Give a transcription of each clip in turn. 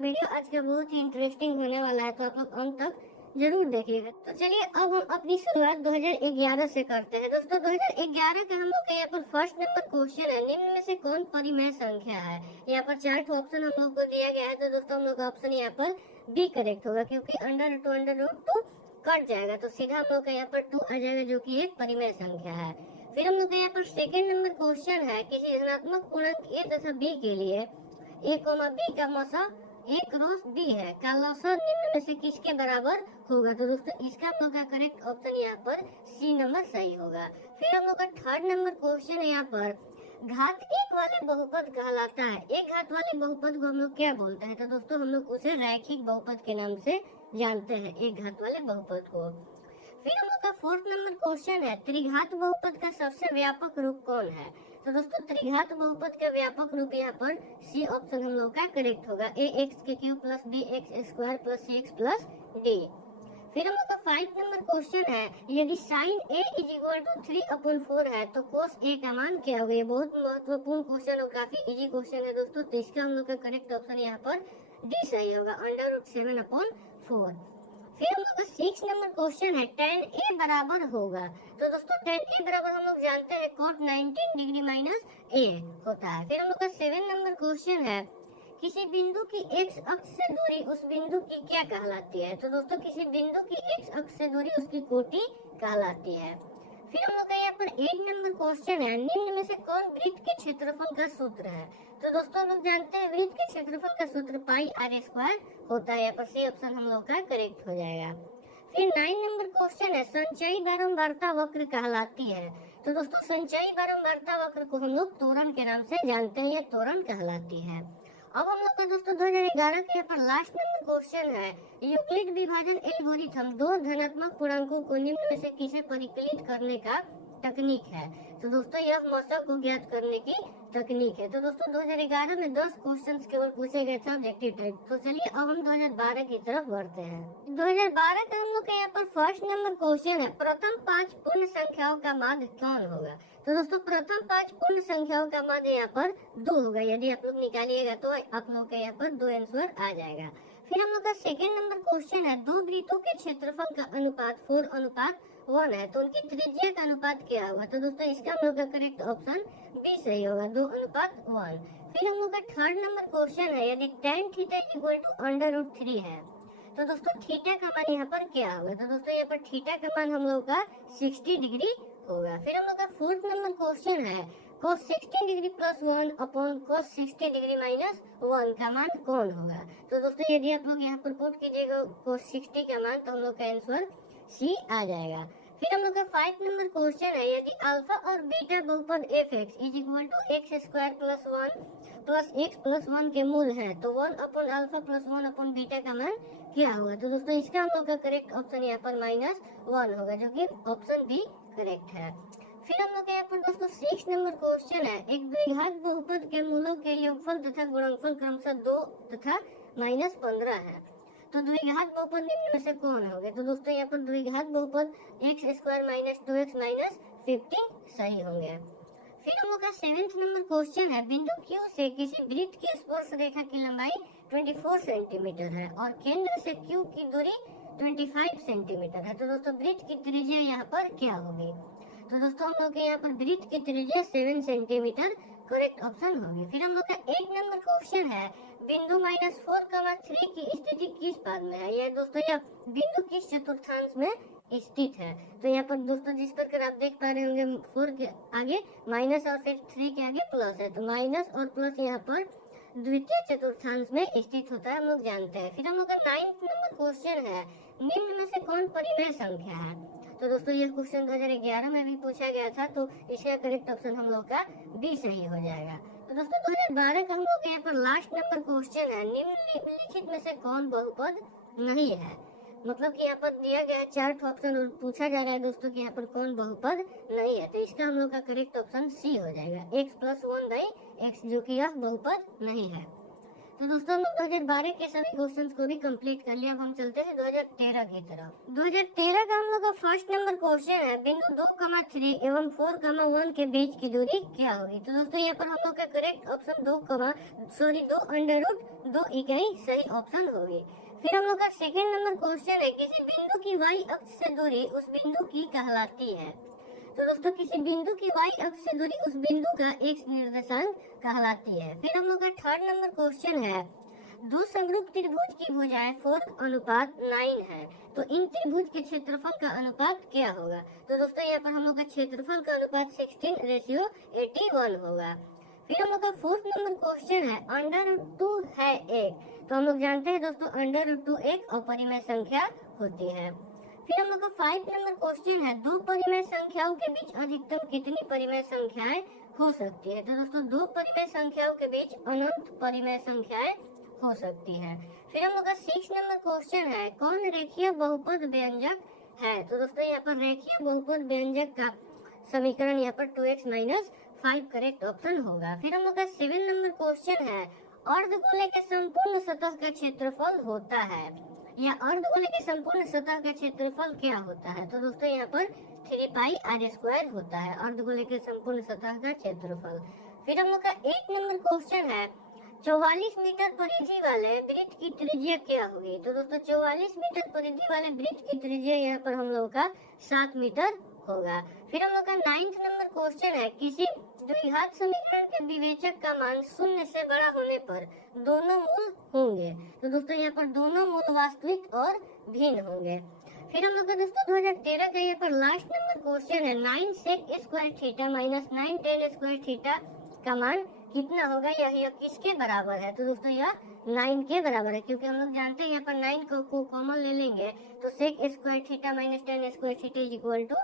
Video आज का बहुत ही इंटरेस्टिंग होने वाला है, तो आप लोग अंत तक जरूर देखिएगा। तो चलिए अब हम अपनी शुरुआत 2011 से करते हैं। दोस्तों 2011 का हम लोग का यहाँ पर फर्स्ट नंबर क्वेश्चन है, निम्न में से कौन परिमेय संख्या है। यहाँ पर 4 ऑप्शन हम लोग को दिया गया है, तो दोस्तों हम लोग का ऑप्शन यहाँ पर बी करेक्ट होगा, क्योंकि अंडर रूट 2 कट जाएगा तो सीधा हम लोग का यहाँ पर 2 आ जाएगा, जो की एक परिमेय संख्या है। फिर हम लोग का यहाँ पर सेकेंड नंबर क्वेश्चन है, किसी धनात्मक पूर्णांक ए तथा बी के लिए ए कोमा बी का मौसा ए क्रॉस डी है का लौसा निम्न में से किसके बराबर होगा। तो दोस्तों इसका हम लोग का करेक्ट ऑप्शन यहाँ पर सी नंबर सही होगा। फिर हम लोग का थर्ड नंबर क्वेश्चन है, यहाँ पर घात एक वाले बहुपद कहलाता है। एक घात वाले बहुपद को हम लोग क्या बोलते हैं। तो दोस्तों हम लोग उसे रैखिक बहुपद के नाम से जानते हैं, एक घात वाले बहुपद को। फिर हम लोग का फोर्थ नंबर क्वेश्चन है, त्रिघात बहुपद का सबसे व्यापक रूप कौन है। तो दोस्तों त्रिघात बहुपद का व्यापक रूप यहाँ पर सी ऑप्शन हम लोग का करेक्ट होगा, ए एक्स के cube plus B X square plus C X plus D. फिर हम लोग का 5 नंबर क्वेश्चन है, यदि sine A is equal to 3/4 है तो कोस ए का मान क्या होगा। ये बहुत महत्वपूर्ण क्वेश्चन और काफी इजी क्वेश्चन है दोस्तों, तो इसका हम लोग का करेक्ट ऑप्शन यहाँ पर डी सही होगा, अंडर रूट 7/4। फिर हम लोग का 6 नंबर क्वेश्चन है, tan ए बराबर होगा। तो दोस्तों tan ए बराबर हम लोग जानते हैं cot 19 डिग्री माइनस ए होता है। फिर हम लोग का 7 नंबर क्वेश्चन है, किसी बिंदु की x अक्ष से दूरी उस बिंदु की क्या कहलाती है। तो दोस्तों किसी बिंदु की x अक्ष से दूरी उसकी कोटि कहलाती है। फिर हम लोग का यहाँ पर 8 नंबर क्वेश्चन है, निम्न में से कौन वृत्त के क्षेत्रफल का सूत्र है। तो दोस्तों हम लोग जानते हैं वृत्त के क्षेत्रफल का सूत्र पाई आर स्क्वायर होता है, यहाँ पर सी ऑप्शन हम लोग का करेक्ट हो जाएगा। फिर 9 नंबर क्वेश्चन है, संचयी बारंबारता वक्र कहलाती है। तो दोस्तों संचयी बारंबारता वक्र को हम लोग त्वरण के नाम से जानते हैं, यह त्वरण कहलाती है। अब हम लोग का दोस्तों 2011 के यहाँ पर लास्ट नंबर क्वेश्चन है, यूक्लिड विभाजन एल्गोरिथम दो धनात्मक पूर्णांकों को निम्न में से किसे परिकलित करने का तकनीक है। तो दोस्तों यह मौसम को ज्ञात करने की तकनीक है। तो दोस्तों 2011 में 10 क्वेश्चंस केवल पूछे गए थे ऑब्जेक्टिव टाइप। तो चलिए अब हम 2012 की तरफ बढ़ते हैं। 2012 का हम लोग के यहाँ पर फर्स्ट नंबर क्वेश्चन है, प्रथम 5 पूर्ण संख्याओं का माध्य कौन होगा। तो दोस्तों प्रथम 5 पूर्ण संख्याओं का माध्य यहाँ पर 2 होगा, यदि आप लोग निकालिएगा तो आप लोग के यहाँ पर 2 आंसर आ जाएगा। फिर हम लोग का सेकेंड नंबर क्वेश्चन है, दो वृत्तों के क्षेत्रफल का अनुपात 4:1 है, तो उनकी त्रिज्या का अनुपात क्या होगा। तो दोस्तों इसका हम लोग का करेक्ट ऑप्शन बी सही होगा, 2:1। फिर हम लोग का थर्ड नंबर क्वेश्चन है, यदि tan theta equal to under root 3 है तो दोस्तों थीटा का मान यहाँ पर क्या होगा। तो दोस्तों यहाँ पर थीटा का मान हम लोग का 60 डिग्री होगा। फिर हम लोग का फोर्थ नंबर क्वेश्चन है, cos 60 degree plus 1 upon cos 60 degree minus 1 का मान कौन होगा। तो दोस्तों यदि आप लोग यहाँ पर पुट कीजिएगा cos 60 का मान, तो हम लोग का आंसर सी आ जाएगा। फिर हम लोग का 5 नंबर क्वेश्चन है, यदि अल्फा और बीटा बहुपद f x is equal to x square plus 1 plus x plus 1 के मूल है तो 1 upon alpha plus 1 upon beta का मान क्या होगा। तो दोस्तों इसका हम लोग का करेक्ट ऑप्शन यहाँ पर -1 होगा, जो कि ऑप्शन बी करेक्ट है। फिर हम लोग यहाँ पर दोस्तों 6 नंबर क्वेश्चन है, एक द्विघात बहुपद के मूलों के योगफल तथा गुणनफल क्रमशः 2 तथा -15 है, तो द्विघात बहुपद निम्न में से कौन होंगे। तो दोस्तों यहाँ पर द्विघात बहुपद x square minus 2x minus 15 सही होंगे। फिर हम लोग का 7th नंबर क्वेश्चन है, बिंदु Q से किसी वृत्त की स्पर्श रेखा की लंबाई 24 सेंटीमीटर है और केंद्र से Q की दूरी 25 सेंटीमीटर है, तो दोस्तों वृत्त की त्रिज्या यहाँ पर क्या होगी। तो दोस्तों हम लोग के यहाँ पर वृत्त की त्रिज्या 7 सेंटीमीटर करेक्ट ऑप्शन होगी। फिर हम लोग का 1 नंबर क्वेश्चन है, बिंदु -4,3 की स्थिति किस पद में है। यह दोस्तों यह बिंदु किस चतुर्थांश में स्थित है। तो यहाँ पर दोस्तों जिस प्रकार आप देख पा रहे होंगे 4 के आगे माइनस और फिर 3 के आगे प्लस है, तो माइनस और प्लस यहाँ पर द्वितीय चतुर्थांश में स्थित होता है, हम लोग जानते हैं। फिर हम लोग का 9th नंबर क्वेश्चन है, निम्न में से कौन परिमेय संख्या है। तो दोस्तों यह क्वेश्चन 2011 में भी पूछा गया था, तो इसका करेक्ट ऑप्शन हम लोग का बी सही हो जाएगा। तो दोस्तों 2012 का हम लोग के यहाँ पर लास्ट नंबर क्वेश्चन है, निम्नलिखित में से कौन बहुपद नहीं है। मतलब कि यहाँ पर दिया गया है 4 ऑप्शन और पूछा जा रहा है दोस्तों कि यहाँ पर कौन बहुपद नहीं है, तो इसका हम लोग का करेक्ट ऑप्शन सी हो जाएगा, x + 1/x, जो कि यह बहुपद नहीं है। तो दोस्तों हम 2012 के सभी क्वेश्चंस को भी कंप्लीट कर लिया। अब हम चलते हैं 2013 की तरफ। 2013 का हम लोग का फर्स्ट नंबर क्वेश्चन है, बिंदु 2,3 एवं 4,1 के बीच की दूरी क्या होगी। तो दोस्तों यहाँ पर हम लोग का करेक्ट ऑप्शन 2 अंडर रूट 2 इकाई सही ऑप्शन होगी। फिर हम लोग का सेकेंड नंबर क्वेश्चन है, किसी बिंदु की वाई अक्ष से दूरी उस बिंदु की कहलाती है। तो दोस्तों किसी बिंदु की वाई अक्ष से दूरी उस बिंदु का एक्स निर्देशांक कहलाती है। फिर हम लोग का थर्ड नंबर क्वेश्चन है, दो समरूप त्रिभुज की भुजाएं 4:9 है, तो इन त्रिभुज के क्षेत्रफल का अनुपात क्या होगा। तो दोस्तों यहाँ पर हम लोग का क्षेत्रफल का अनुपात 16:81 होगा। फिर हम लोग का फोर्थ नंबर क्वेश्चन है, अंडर रूट 2 है एक, तो हम लोग जानते हैं दोस्तों अंडर रूट 2 एक अपरिमेय संख्या होती है। फिर हम लोग का 5 नंबर क्वेश्चन है, दो परिमेय संख्याओं के बीच अधिकतम कितनी परिमेय संख्याएं हो सकती है। तो दोस्तों दो परिमेय संख्याओं के बीच अनंत परिमेय संख्याएं हो सकती है। फिर हम लोग का 6 नंबर क्वेश्चन है, कौन रेखीय बहुपद व्यंजक है। तो दोस्तों यहाँ पर रेखीय बहुपद व्यंजक का समीकरण यहाँ पर 2x - 5 करेक्ट ऑप्शन होगा। फिर हम लोग का 7 नंबर क्वेश्चन है, अर्धगोले के संपूर्ण सतह का क्षेत्रफल होता है, या अर्धगोले के संपूर्ण सतह का क्षेत्रफल क्या होता है। तो दोस्तों यहाँ पर 3πr² होता है अर्धगोले के संपूर्ण सतह का क्षेत्रफल। फिर हम लोग का 8 नंबर क्वेश्चन है, 44 मीटर परिधि वाले वृत्त की त्रिज्या क्या होगी। तो दोस्तों 44 मीटर परिधि वाले वृत्त की त्रिज्या यहाँ पर हम लोग का 7 मीटर होगा। फिर हम लोग का 9th नंबर क्वेश्चन है, किसी द्विघात समीकरण के विवेचक का मान 0 से बड़ा होने पर दोनों मूल होंगे। तो दोस्तों यहाँ पर दोनों मूल वास्तविक और भिन्न होंगे। फिर हम लोग का दोस्तों 2013 का यहाँ पर लास्ट नंबर क्वेश्चन है, 9 sec square theta minus 9 tan square theta का मान कितना होगा, यह किसके बराबर है। तो दोस्तों यह 9 के बराबर है, क्योंकि हम लोग जानते हैं यहाँ पर 9 को कॉमन ले लेंगे तो sec square theta minus tan square theta is equal to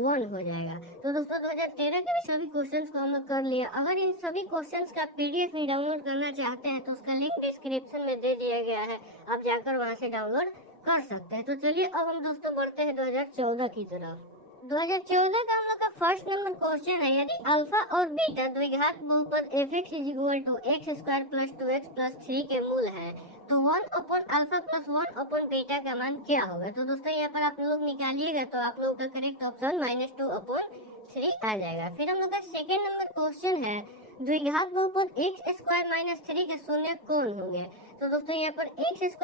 1 हो जाएगा। तो दोस्तों 2013 के भी सभी क्वेश्चंस को हम लोग कर लिया। अगर इन सभी क्वेश्चंस का PDF में डाउनलोड करना चाहते हैं तो उसका लिंक डिस्क्रिप्शन में दे दिया गया है, आप जाकर वहां से डाउनलोड कर सकते हैं। तो चलिए अब हम दोस्तों बढ़ते हैं 2014 की तरफ। 2014 का हम लोग का फर्स्ट नंबर क्वेश्चन है, यदि अल्फा और बीटा द्विघात बहुपद fx is equal to x² + 2x + 3 के मूल है, तो 1/α + 1/बीटा का मान क्या होगा। तो दोस्तों यहाँ पर आप लोग निकालिएगा तो आप लोगों का करेक्ट ऑप्शन -2/3 आ जाएगा। फिर हम लोग का सेकेंड नंबर क्वेश्चन है, द्विघात बहुपद x² - 3 के शून्यक कौन होंगे। तो दोस्तों यहाँ पर x² -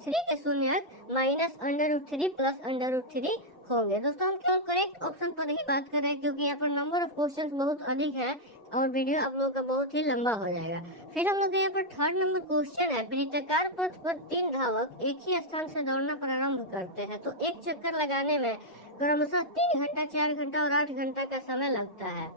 3 के शून्यक -√3 + √3 होंगे। दोस्तों हम केवल करेक्ट ऑप्शन पर ही बात कर रहे हैं, क्योंकि यहाँ पर नंबर ऑफ क्वेश्चंस बहुत अधिक है और वीडियो आप लोगों का बहुत ही लंबा हो जाएगा। फिर हम लोग यहाँ पर थर्ड नंबर क्वेश्चन है, वृत्ताकार पथ पर 3 धावक एक ही स्थान से दौड़ना प्रारंभ करते हैं, तो एक चक्कर लगाने में क्रमशः 3 घंटा, 4 घंटा और 8 घंटा का समय लगता है।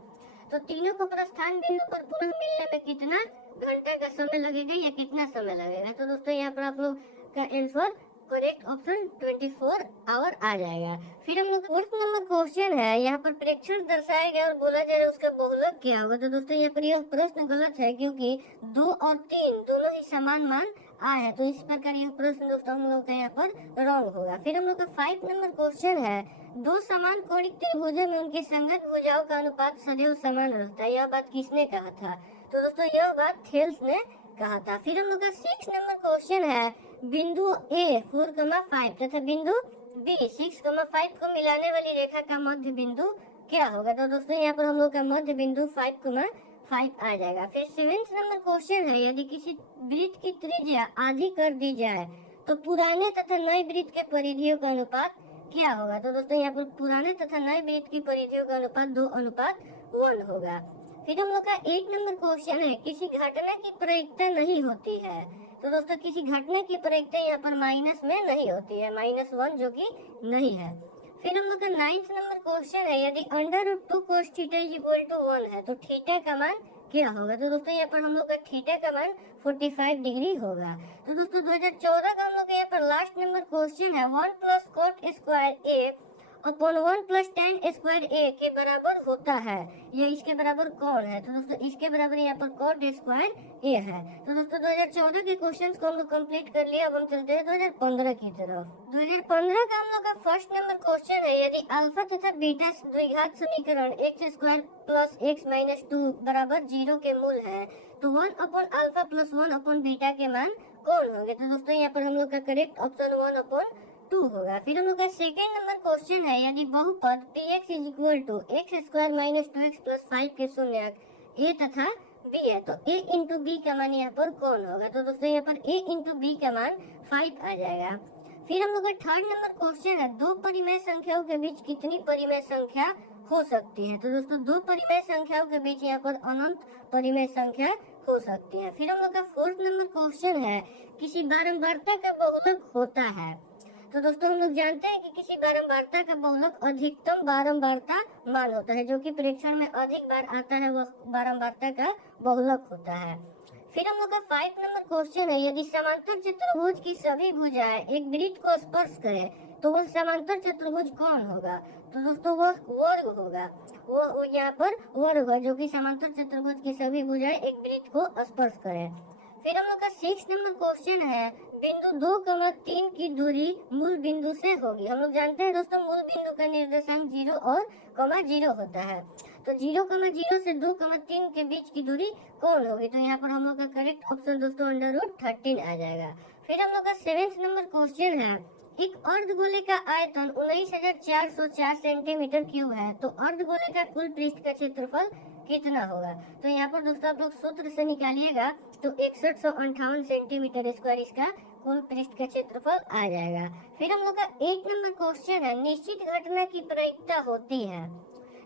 तो तीनों को प्रस्थान बिंदु पर पुनः मिलने में कितना घंटे का समय लगेगा या कितना समय लगेगा। तो दोस्तों यहाँ पर आप लोग का आंसर करेक्ट ऑप्शन 24 आवर आ जाएगा। फिर हम लोग फोर्थ नंबर क्वेश्चन है, यहाँ पर प्रेक्षण दर्शाया गया और बोला जा रहा है उसका बहुलक क्या होगा। तो दोस्तों यहाँ पर यह प्रश्न गलत है, क्योंकि 2 और 3 दोनों ही समान मान आए हैं, तो इस प्रकार यह प्रश्न दोस्तों हम लोग का यहाँ पर रॉन्ग होगा। फिर हम लोग का 5 नंबर क्वेश्चन है, दो समान कोणिक त्रिभुजों में उनकी संगत भुजाओं का अनुपात सदैव समान रहता है, यह बात किसने कहा था। तो दोस्तों यह बात थेल्स ने कहा था। फिर हम लोग का 6 नंबर क्वेश्चन है, बिंदु A 4,5 तथा बिंदु B 6,5 को मिलाने वाली रेखा का मध्य बिंदु क्या होगा। तो दोस्तों यहाँ पर हम लोग का मध्य बिंदु 5,5 आ जाएगा। फिर 7 नंबर क्वेश्चन है, यदि किसी वृत्त की त्रिज्या आधी कर दी जाए तो पुराने तथा नए वृत्त के परिधियों का अनुपात क्या होगा। तो दोस्तों यहाँ पर पुराने तथा नए वृत्त की परिधियों का अनुपात 2:1 होगा। फिर हम लोग का 8 नंबर क्वेश्चन है, किसी घटना की प्रायिकता नहीं होती है। तो दोस्तों किसी घटना की प्रायिकता यहाँ पर माइनस में नहीं होती है, -1 जो कि नहीं है। फिर हम लोग का 9th नंबर क्वेश्चन है, यदि under root 2 cos theta is equal to 1 है तो थीटा का मान क्या होगा। तो दोस्तों यहाँ पर हम लोग का थीटा का मान 45 डिग्री होगा। तो दोस्तों 2014 का हम लोग का यहाँ पर लास्ट नंबर क्वेश्चन है, 1 + cot² A upon 1 plus tan square A के बराबर होता है। ये इसके बराबर कौन है? तो दोस्तों इसके बराबर यहाँ पर कॉट स्क्वायर ए है। तो दोस्तों 2014 के क्वेश्चंस को हम लोग कंप्लीट कर लिया। अब हम चलते हैं 2015 की तरफ। 2015 का हम लोग का फर्स्ट नंबर क्वेश्चन है, यदि अल्फा तथा बीटा द्विघात समीकरण x square plus x minus 2 बराबर 0 के मूल है तो 1 upon alpha plus 1 upon beta के मान कौन होंगे? तो दोस्तों यहाँ पर हम लोग का करेक्ट ऑप्शन 1 अपॉन 2 होगा। फिर हम लोग का सेकेंड नंबर क्वेश्चन है, यदि बहुपद px is equal to x square minus 2x plus 5 के शून्यक a तथा b है तो a इंटू बी का मान यहाँ पर कौन होगा? तो दोस्तों यहाँ पर a इंटू बी का मान 5 आ जाएगा। फिर हम लोग का थर्ड नंबर क्वेश्चन है, दो परिमेय संख्याओं के बीच कितनी परिमेय संख्या हो सकती है? तो दोस्तों दो परिमेय संख्याओं के बीच यहाँ पर अनंत परिमेय संख्या हो सकती है। फिर हम लोग का फोर्थ नंबर क्वेश्चन है, किसी बारंबारता का बहुलक होता है। तो दोस्तों हम लोग जानते हैं कि किसी बारंबारता का बहुलक अधिकतम बारंबारता मान होता है, जो कि परीक्षण में अधिक बार आता है वह बारंबारता का बहुलक होता है। फिर हम लोग का 5 नंबर क्वेश्चन है, यदि समांतर चतुर्भुज की सभी भुजाएं एक वृत्त को स्पर्श करे तो वह समांतर चतुर्भुज कौन होगा? तो दोस्तों वह वर्ग होगा। वो यहाँ पर वर्ग है जो कि समांतर चतुर्भुज की सभी भुजाएं एक वृत्त को स्पर्श करे। फिर हम लोग का 6 नंबर क्वेश्चन है, बिंदु 2,3 की दूरी मूल बिंदु से होगी। हम लोग जानते हैं दोस्तों मूल बिंदु का निर्देशांक 0 और 0 होता है। तो 0,0 से 2,3 के बीच की दूरी कौन होगी? तो यहाँ पर हम लोग का करेक्ट ऑप्शन दोस्तों √13 आ जाएगा। फिर हम लोग का 7th नंबर क्वेश्चन है, एक अर्धगोले का आयतन 19,404 सेंटीमीटर क्यूब है तो अर्धगोले का कुल पृष्ठ का क्षेत्रफल कितना होगा? तो यहाँ पर दोस्तों आप लोग सूत्र से निकालिएगा तो 6158 सेंटीमीटर स्क्वायर इसका कुल पृष्ठ का क्षेत्रफल आ जाएगा। फिर हम लोग का 8 नंबर क्वेश्चन है, निश्चित घटना की प्रायिकता होती है।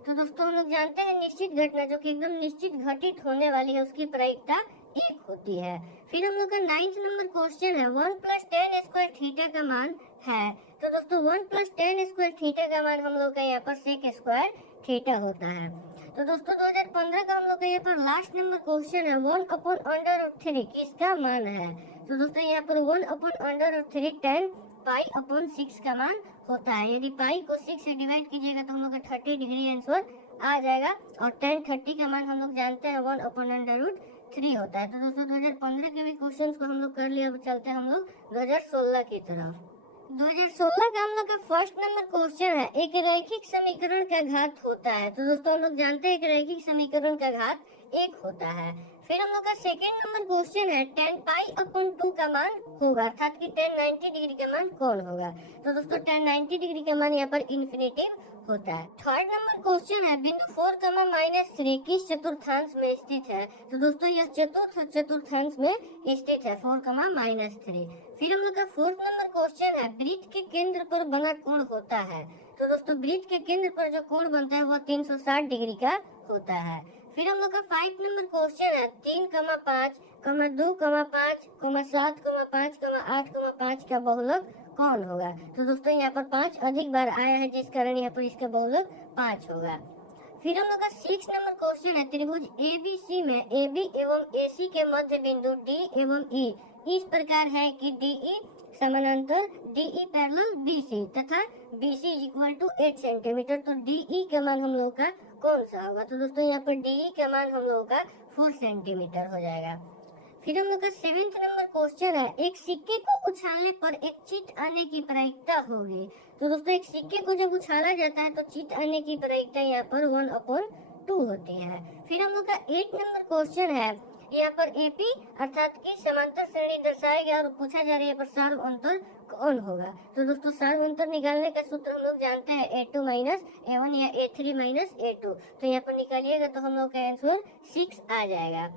तो दोस्तों हम लोग जानते हैं निश्चित घटना जो कि एकदम निश्चित घटित होने वाली है उसकी प्रायिकता 1 होती है। फिर हम लोग का 9th नंबर क्वेश्चन है, 1 प्लस टेन स्क्वायर थीटा का मान है। तो दोस्तों 1 प्लस टेन स्क्वायर थीटा का मान हम लोग का यहाँ पर सेक स्क्वायर थीटा होता है। तो दोस्तों 2015 का हम लोग का यहाँ पर लास्ट नंबर क्वेश्चन है, 1 अपॉन √3 किसका मान है? तो दोस्तों यहाँ पर 1 अपॉन √3 10 पाई अपॉन 6 का मान होता है। यदि पाई को 6 से डिवाइड कीजिएगा तो हम लोग का 30 डिग्री आंसर आ जाएगा और tan 30 का मान हम लोग जानते हैं 1 अपॉन √3 होता है। तो दोस्तों 2015 के भी क्वेश्चन को हम लोग कर लिया। अब चलते हैं हम लोग 2016 की तरफ। 2016 का हम लोग का फर्स्ट नंबर क्वेश्चन है, एक रैखिक समीकरण का घात होता है। तो दोस्तों हम लोग जानते हैं कि रैखिक समीकरण का घात 1 होता है। फिर हम लोग का सेकेंड नंबर क्वेश्चन है, tan पाई अपॉन 2 का मान होगा अर्थात कि tan 90 डिग्री का मान कौन होगा? तो दोस्तों tan 90 डिग्री का मान यहाँ पर इन्फिनेटिव होता है। थर्ड नंबर क्वेश्चन है, बिंदु 4,-3 किस चतुर्थांश में स्थित है? तो दोस्तों यह चतुर्थ चतुर्थांश में स्थित है 4,-3। फिर हम लोग का फोर्थ नंबर क्वेश्चन है, वृत्त के केंद्र पर बना कोण होता है। तो दोस्तों वृत्त के केंद्र पर जो कोण बनता है वह 360 डिग्री का होता है। फिर हम लोग का 5 नंबर क्वेश्चन है, 3,5, 2,5, 7,5, 8,5 का बहुलक कौन होगा? तो दोस्तों यहाँ पर 5 अधिक बार आया है जिस कारण यहाँ पर इसका बहुलक 5 होगा। फिर हम लोग का 6 नंबर क्वेश्चन है, त्रिभुज ABC में AB एवं AC के मध्य बिंदु D एवं E इस प्रकार है कि DE समानांतर DE पैरेलल BC तथा BC इक्वल टू 8 सेंटीमीटर। तो DE का मान हम लोग का कौन सा होगा? तो दोस्तों यहाँ पर DE का मान हम लोग का 4 सेंटीमीटर हो जाएगा। फिर हम लोग का 7th नंबर क्वेश्चन है, एक सिक्के को उछालने पर एक चित आने की प्रायिकता होगी। तो दोस्तों एक सिक्के को जब उछाला जाता है तो चित आने की प्रायिकता यहाँ पर 1/2 होती है। फिर हम लोग का 8 नंबर क्वेश्चन है, यहाँ पर AP अर्थात की समांतर श्रेणी दर्शाया गया और पूछा जा रहा है पर सार्व अंतर कौन होगा? तो दोस्तों सार्व अंतर निकालने का सूत्र हम लोग जानते हैं A2 माइनस A1 या A3 माइनस A2। तो यहाँ पर निकालिएगा तो हम लोग का आंसर 6 आ जाएगा।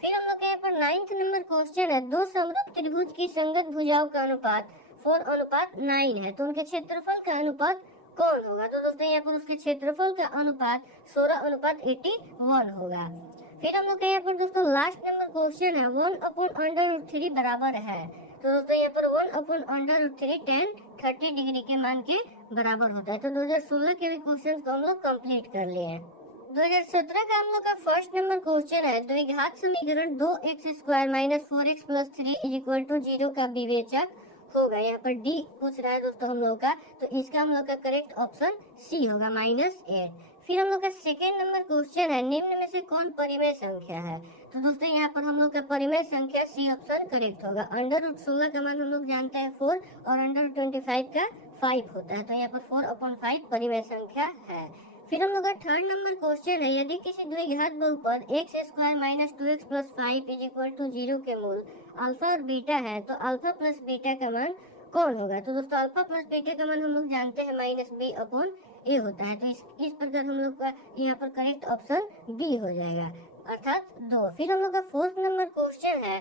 फिर हम लोग के यहाँ पर 9th नंबर क्वेश्चन है, दो समरूप त्रिभुज की संगत भुजाओं का अनुपात 4:9 है तो उनके क्षेत्रफल का अनुपात कौन होगा? तो दोस्तों यहाँ पर उसके क्षेत्रफल का अनुपात 16:81 होगा। फिर हम लोग के यहाँ पर दोस्तों लास्ट नंबर क्वेश्चन है, 1/√3 बराबर है। तो दोस्तों यहाँ पर 1/√3 tan 30 डिग्री के मान के बराबर होता है। तो 2016 के भी क्वेश्चन को हम लोग कंप्लीट कर लिए हैं। 2017 का हम लोग का फर्स्ट नंबर क्वेश्चन है, द्विघात समीकरण 2x² - 4x + 3 = 0 का विवेचक होगा। यहाँ पर डी पूछ रहा है दोस्तों हम लोग का, तो इसका हम लोग का करेक्ट ऑप्शन सी होगा -8। फिर हम लोग का सेकेंड नंबर क्वेश्चन है, निम्न में से कौन परिमेय संख्या है। तो दोस्तों यहाँ पर हम लोग का परिमेय संख्या सी ऑप्शन करेक्ट होगा। √16 का मान हम लोग जानते हैं 4 और √25 का 5 होता है, तो यहाँ पर 4/5 परिमेय संख्या है। फिर हम लोग का थर्ड नंबर क्वेश्चन है, यदि किसी द्विघात बहुपद x² - 2x + 5 = 0 के मूल अल्फा और बीटा है, तो अल्फा प्लस बीटा का मान कौन होगा। तो दोस्तों अल्फा प्लस बीटा का मान हम लोग जानते हैं -b/a होता है, तो इस प्रकार हम लोग का यहाँ पर करेक्ट ऑप्शन बी हो जाएगा, अर्थात 2। फिर हम लोग का फोर्थ नंबर क्वेश्चन है,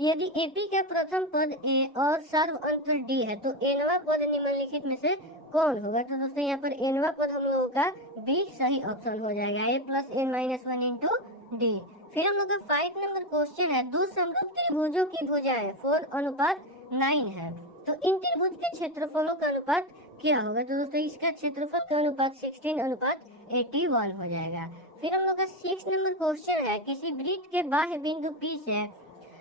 यदि एपी का प्रथम पद ए और सर्व अंतर डी है, तो एनवा पद निम्नलिखित में से कौन होगा। तो दोस्तों यहाँ पर एनवा पद हम लोगों का बी सही ऑप्शन हो जाएगा, a + n - 1 × डी। फिर हम लोग का 5 नंबर क्वेश्चन है, दो समरूप त्रिभुजों की भुजाएं 4:9 है, तो इन त्रिभुज के क्षेत्रफलों का अनुपात क्या होगा। तो दोस्तों इसका क्षेत्रफल का अनुपात 16:81 हो जाएगा। फिर हम लोग का 6 नंबर क्वेश्चन है, किसी वृत्त के बाह्य बिंदु P से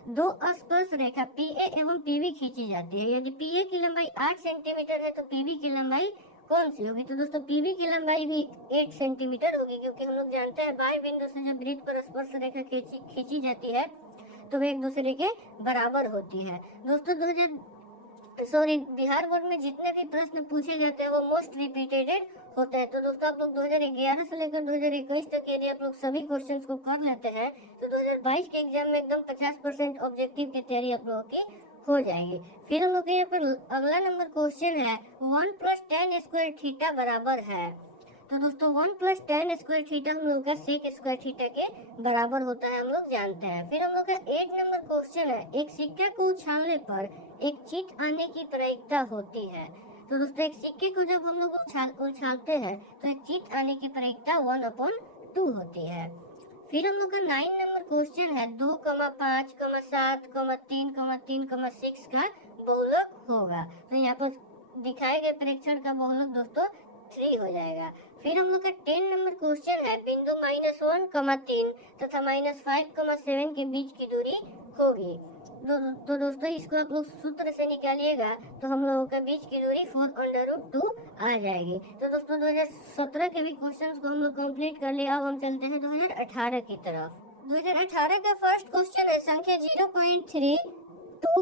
दो स्पर्श रेखा PA एवं PB खींची जाती है। यदि PA की लंबाई 8 सेंटीमीटर है, तो PB की लंबाई कौन सी होगी। तो दोस्तों PB की लंबाई भी 8 सेंटीमीटर होगी, क्योंकि हम लोग जानते हैं बाह्य बिंदु से जब वृत्त पर स्पर्श रेखा खींची जाती है तो वे एक दूसरे के बराबर होती है। दोस्तों बिहार बोर्ड में जितने भी प्रश्न पूछे जाते हैं वो मोस्ट रिपीटेड होते हैं। तो दोस्तों आप लोग 2011 से लेकर 2021 तक यदि आप लोग सभी क्वेश्चंस को कर लेते हैं तो 2022 के एग्जाम में एकदम 50% ऑब्जेक्टिव की तैयारी आप लोगों की हो जाएगी। फिर हम लोग यहाँ पर अगला नंबर क्वेश्चन है, 1 + tan² थीटा बराबर है। तो दोस्तों 1 + tan² थीटा हम लोग का sec² थीटा के बराबर होता है, हम लोग जानते हैं। फिर हम लोग का 8 नंबर क्वेश्चन है, एक सिक्के को उछालने पर एक चिट आने की प्रायिकता होती है। तो दोस्तों एक सिक्के को जब हम लोग उछालते हैं तो एक चिट आने की प्रायिकता 1/2 होती है। फिर हम लोग का 9 नंबर क्वेश्चन है, 2, 5, 7, 3, 6 का बहुलक होगा। तो यहाँ पर दिखाए गए प्रेक्षण का बहुलक दोस्तों 3 हो जाएगा। फिर हम लोग का 10 नंबर क्वेश्चन है, बिंदु -1,3 तथा -5,7 के बीच की दूरी होगी। तो दोस्तों इसको आप लोग सूत्र से निकालिएगा तो हम लोगों का बीच की दूरी 4/2 आ जाएगी। तो दोस्तों 2017 के भी क्वेश्चंस को हम लोग कंप्लीट कर लिया। अब हम चलते हैं 2018 की तरफ। 2018 का फर्स्ट क्वेश्चन है, संख्या 0.32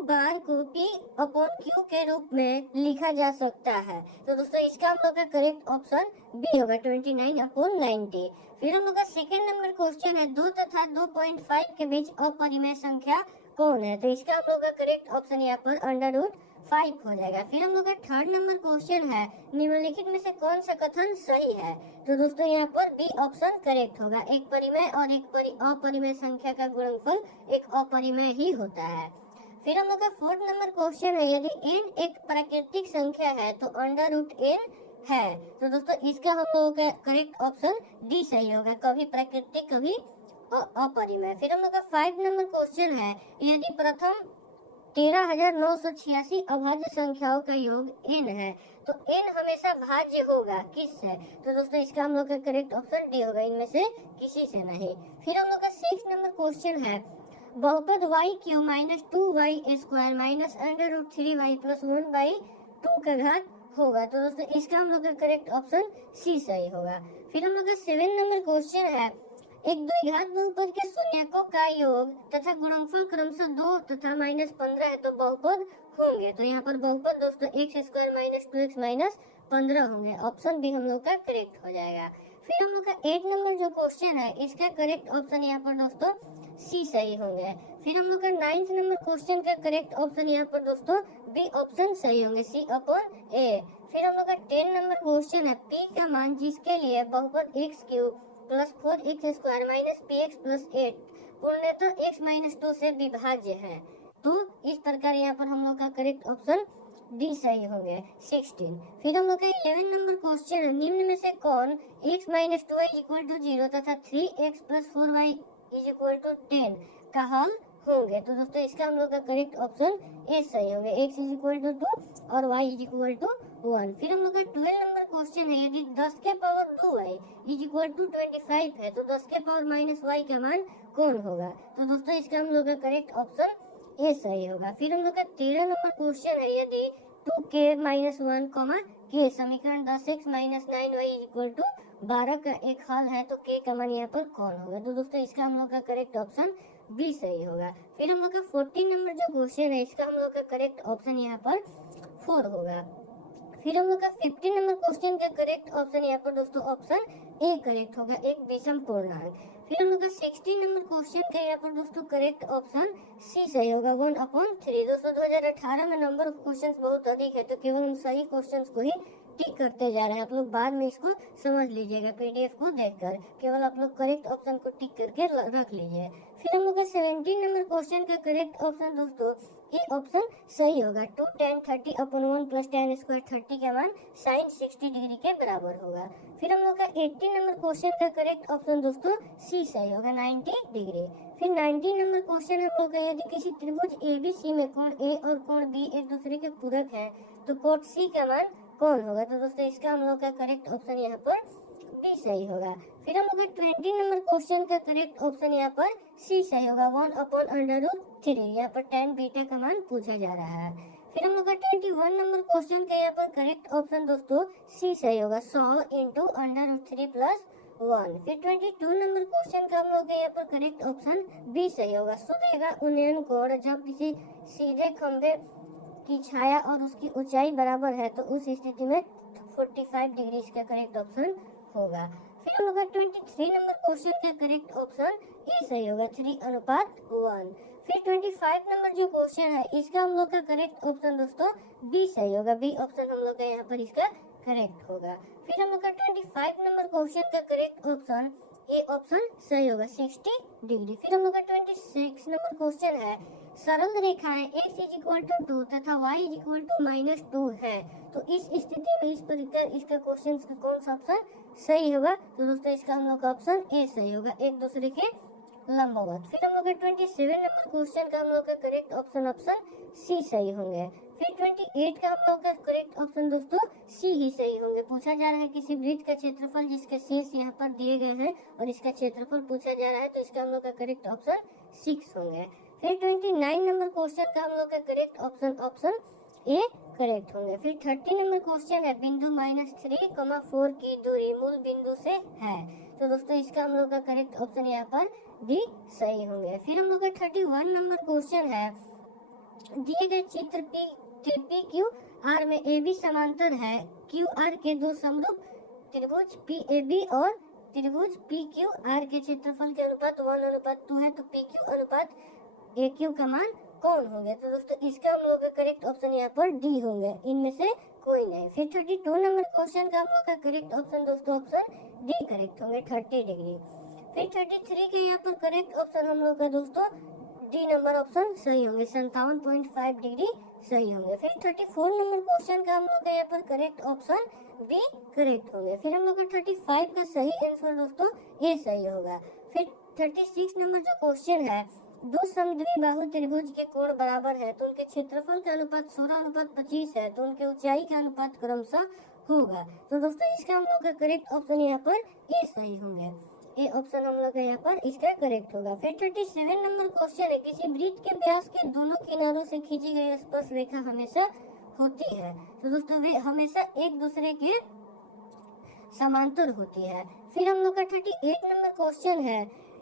बार को P/Q के रूप में लिखा जा सकता है। तो दोस्तों इसका हम लोग का करेक्ट ऑप्शन बी होगा, 29/90। फिर हम लोग का सेकेंड नंबर क्वेश्चन है, 2 तथा 2.5 के बीच अपरिमेय संख्या कौन है। तो इसका हम लोग का करेक्ट ऑप्शन यहाँ पर √5 हो जाएगा। फिर हम लोग का थर्ड नंबर क्वेश्चन है, निम्नलिखित में से कौन सा कथन सही है। तो दोस्तों यहाँ पर बी ऑप्शन करेक्ट होगा, एक परिमेय और एक अपरिमेय संख्या का गुणनफल एक अपरिमेय ही होता है। फिर हम लोग का फोर्थ नंबर क्वेश्चन है, यदि n एक प्राकृतिक संख्या है तो √n है। तो दोस्तों इसका हम लोगों का करेक्ट ऑप्शन डी सही होगा, कभी प्राकृतिक कभी अपरिमेय। फिर हम लोग का 5 नंबर क्वेश्चन है, यदि प्रथम 13,986 अभाज्य संख्याओं का योग n है तो n हमेशा भाज्य होगा किससे। तो दोस्तों इसका हम लोग का करेक्ट ऑप्शन डी होगा, इनमें से किसी से नहीं। फिर हम लोग का 6 नंबर क्वेश्चन है, बहुपद y³ - 2y² - √3y + 1/2 का घात होगा। तो दोस्तों इसका हम लोग का करेक्ट ऑप्शन सी सही होगा। फिर हम लोग का 7 नंबर क्वेश्चन है, एक द्विघात बहुपद के शून्यकों का योग तथा गुणनफल क्रमशः 2 तथा -15 है तो बहुपद होंगे। तो यहाँ पर बहुपद दोस्तों x² - 2x - 15 होंगे, ऑप्शन बी हम लोग का करेक्ट हो जाएगा। फिर हम लोग का 8 नंबर जो क्वेश्चन है इसका करेक्ट ऑप्शन यहाँ पर दोस्तों सी सही होंगे। फिर हम लोग का 9th नंबर क्वेश्चन का करेक्ट ऑप्शन यहाँ पर दोस्तों बी ऑप्शन सही होंगे, C/A। फिर हम लोग का 10 नंबर क्वेश्चन है, p का मान जिसके लिए बहुपद x³ + 4x² - px + 8 पूर्णतः x - 2 से विभाज्य है। तो इस प्रकार यहाँ पर हम लोग का करेक्ट ऑप्शन डी सही होंगे, 16। फिर हम लोग का 11 नंबर क्वेश्चन है, निम्न में से कौन x - 2y = 0 तथा 3x + 4y = 10 का हल होंगे। तो दोस्तों इसका हम लोग का करेक्ट ऑप्शन ए सही होंगे, x = 2 और y = 1। फिर हम लोग का 12 नंबर क्वेश्चन है, यदि 10⁻²y = 25 है तो 10⁻⁻y का मान कौन होगा। तो दोस्तों इसका हम लोग का करेक्ट ऑप्शन ए सही होगा। फिर हम लोग का 13 नंबर क्वेश्चन है, यदि 2k-1, k समीकरण 10x - 9y = 12 का एक हल है तो k का मान यहाँ पर कौन होगा? तो दोस्तों इसका हम लोग का करेक्ट ऑप्शन बी सही होगा। फिर हम लोग का 14 नंबर जो क्वेश्चन है, इसका हम लोग का करेक्ट ऑप्शन यहाँ पर 4 होगा। फिर हम लोग का 15 नंबर क्वेश्चन का करेक्ट ऑप्शन यहाँ पर दोस्तों ऑप्शन ए करेक्ट होगा, एक विषम पूर्णांक। फिर हम लोग का 16 नंबर क्वेश्चन का यहाँ पर दोस्तों करेक्ट ऑप्शन सी सही होगा, 1/3। दोस्तों 2018 में नंबर ऑफ क्वेश्चंस बहुत अधिक है, तो केवल हम सही क्वेश्चंस को ही टिक करते जा रहे हैं। आप लोग बाद में इसको समझ लीजिएगा, पीडीएफ को देखकर केवल आप लोग करेक्ट ऑप्शन को टिक करके रख लीजिए। फिर हम लोग का 17 नंबर क्वेश्चन का करेक्ट ऑप्शन दोस्तों ये ऑप्शन सही होगा, 2 tan 30/1 + tan स्क्वायर 30 का मान sin 60 डिग्री के बराबर होगा। फिर हम लोग का 18 नंबर क्वेश्चन का करेक्ट ऑप्शन दोस्तों सी सही होगा, 90 डिग्री। फिर 19 नंबर क्वेश्चन हम लोग का, यदि किसी त्रिभुज ABC में कोण A और कोण B एक दूसरे के पूरक है तो कोण C का मान कौन होगा? तो दोस्तों इसका हम लोग का करेक्ट ऑप्शन यहाँ पर बी सही होगा। फिर हम लोग का 20 नंबर क्वेश्चन का करेक्ट ऑप्शन यहाँ पर सी सही होगा, 1/√3। यहाँ पर tan बीटा का मान पूछा जा रहा है। फिर हम लोग का 21 नंबर क्वेश्चन का यहाँ पर करेक्ट ऑप्शन दोस्तों सी सही होगा, 100 × √3 + 1। फिर 22 नंबर क्वेश्चन का हम लोग का यहाँ पर करेक्ट ऑप्शन बी सही होगा, सुरेखा उन्नयन कोण जब किसी सीधे खंभे की छाया और उसकी ऊंचाई बराबर है तो उस स्थिति में 45 डिग्री इसका करेक्ट ऑप्शन होगा। फिर हम लोग का 23 नंबर क्वेश्चन का करेक्ट ऑप्शन ए सही होगा, 3:1। फिर 25 नंबर जो क्वेश्चन है, इसका हम लोग का करेक्ट ऑप्शन दोस्तों बी सही होगा, बी ऑप्शन हम लोग का यहाँ पर इसका करेक्ट होगा। फिर हम लोग का 25 नंबर क्वेश्चन का करेक्ट ऑप्शन ए ऑप्शन सही होगा, 60 डिग्री। फिर हम लोग का 26 नंबर क्वेश्चन है, सरल रेखाएं x = 2 तथा y = -2 है, तो इस स्थिति में इस प्रकार इसका क्वेश्चन का कौन सा ऑप्शन सही होगा? तो दोस्तों इसका हम लोग का ऑप्शन ए सही होगा, एक दूसरे के लंबवत। फिर हम लोग का 27 नंबर क्वेश्चन का हम लोग का करेक्ट ऑप्शन सी सही होंगे। फिर 28 का हम लोग का करेक्ट ऑप्शन दोस्तों सी ही सही होंगे। पूछा जा रहा है किसी वृत्त का क्षेत्रफल जिसके शीर्ष यहाँ पर दिए गए हैं और इसका क्षेत्रफल पूछा जा रहा है, तो इसका हम लोग का करेक्ट ऑप्शन 6 होंगे। फिर 29 नंबर क्वेश्चन का हम लोग का करेक्ट ऑप्शन ए करेक्ट होंगे। फिर 30 नंबर क्वेश्चन है, बिंदु -3, 4 की दूरी मूल बिंदु से है, तो दोस्तों इसका हम लोग का करेक्ट ऑप्शन यहाँ पर डी सही होंगे। फिर हम लोग का 31 नंबर क्वेश्चन है, दिए गए चित्र PQR में AB समांतर है, QR के दो समरूप त्रिभुज PAB और त्रिभुज PQR के क्षेत्रफल के अनुपात 1:2 है, तो PQ अनुपात AQ का मान कौन होंगे? तो दोस्तों इसका हम लोग का करेक्ट ऑप्शन यहाँ पर डी होंगे, इनमें से कोई नहीं। फिर 32 नंबर क्वेश्चन का हम लोग का करेक्ट ऑप्शन दोस्तों ऑप्शन डी करेक्ट होंगे, 30 डिग्री। फिर 33 के यहाँ पर करेक्ट ऑप्शन हम लोग का दोस्तों डी नंबर ऑप्शन सही होंगे, 57.5 डिग्री सही होंगे। फिर 34 नंबर क्वेश्चन का हम लोग का यहाँ पर करेक्ट ऑप्शन बी करेक्ट होंगे। फिर हम लोग का 35 का सही आंसर दोस्तों ए सही होगा। फिर 36 नंबर जो क्वेश्चन है, दो समद्विबाहु त्रिभुज के कोण बराबर है तो उनके क्षेत्रफल का अनुपात 16:25 है, तो उनके ऊंचाई का अनुपात क्रमशः होगा, तो दोस्तों इसका हम लोग का करेक्ट ऑप्शन यहाँ पर ए सही होंगे, ए ऑप्शन हम लोग का यहाँ पर इसका करेक्ट होगा। फिर 37 नंबर क्वेश्चन है, किसी वृत्त के व्यास के दोनों किनारों से खींची गई स्पर्श रेखा हमेशा होती है, तो दोस्तों वे हमेशा एक दूसरे के समांतर होती है। फिर हम लोग का 38 नंबर क्वेश्चन है,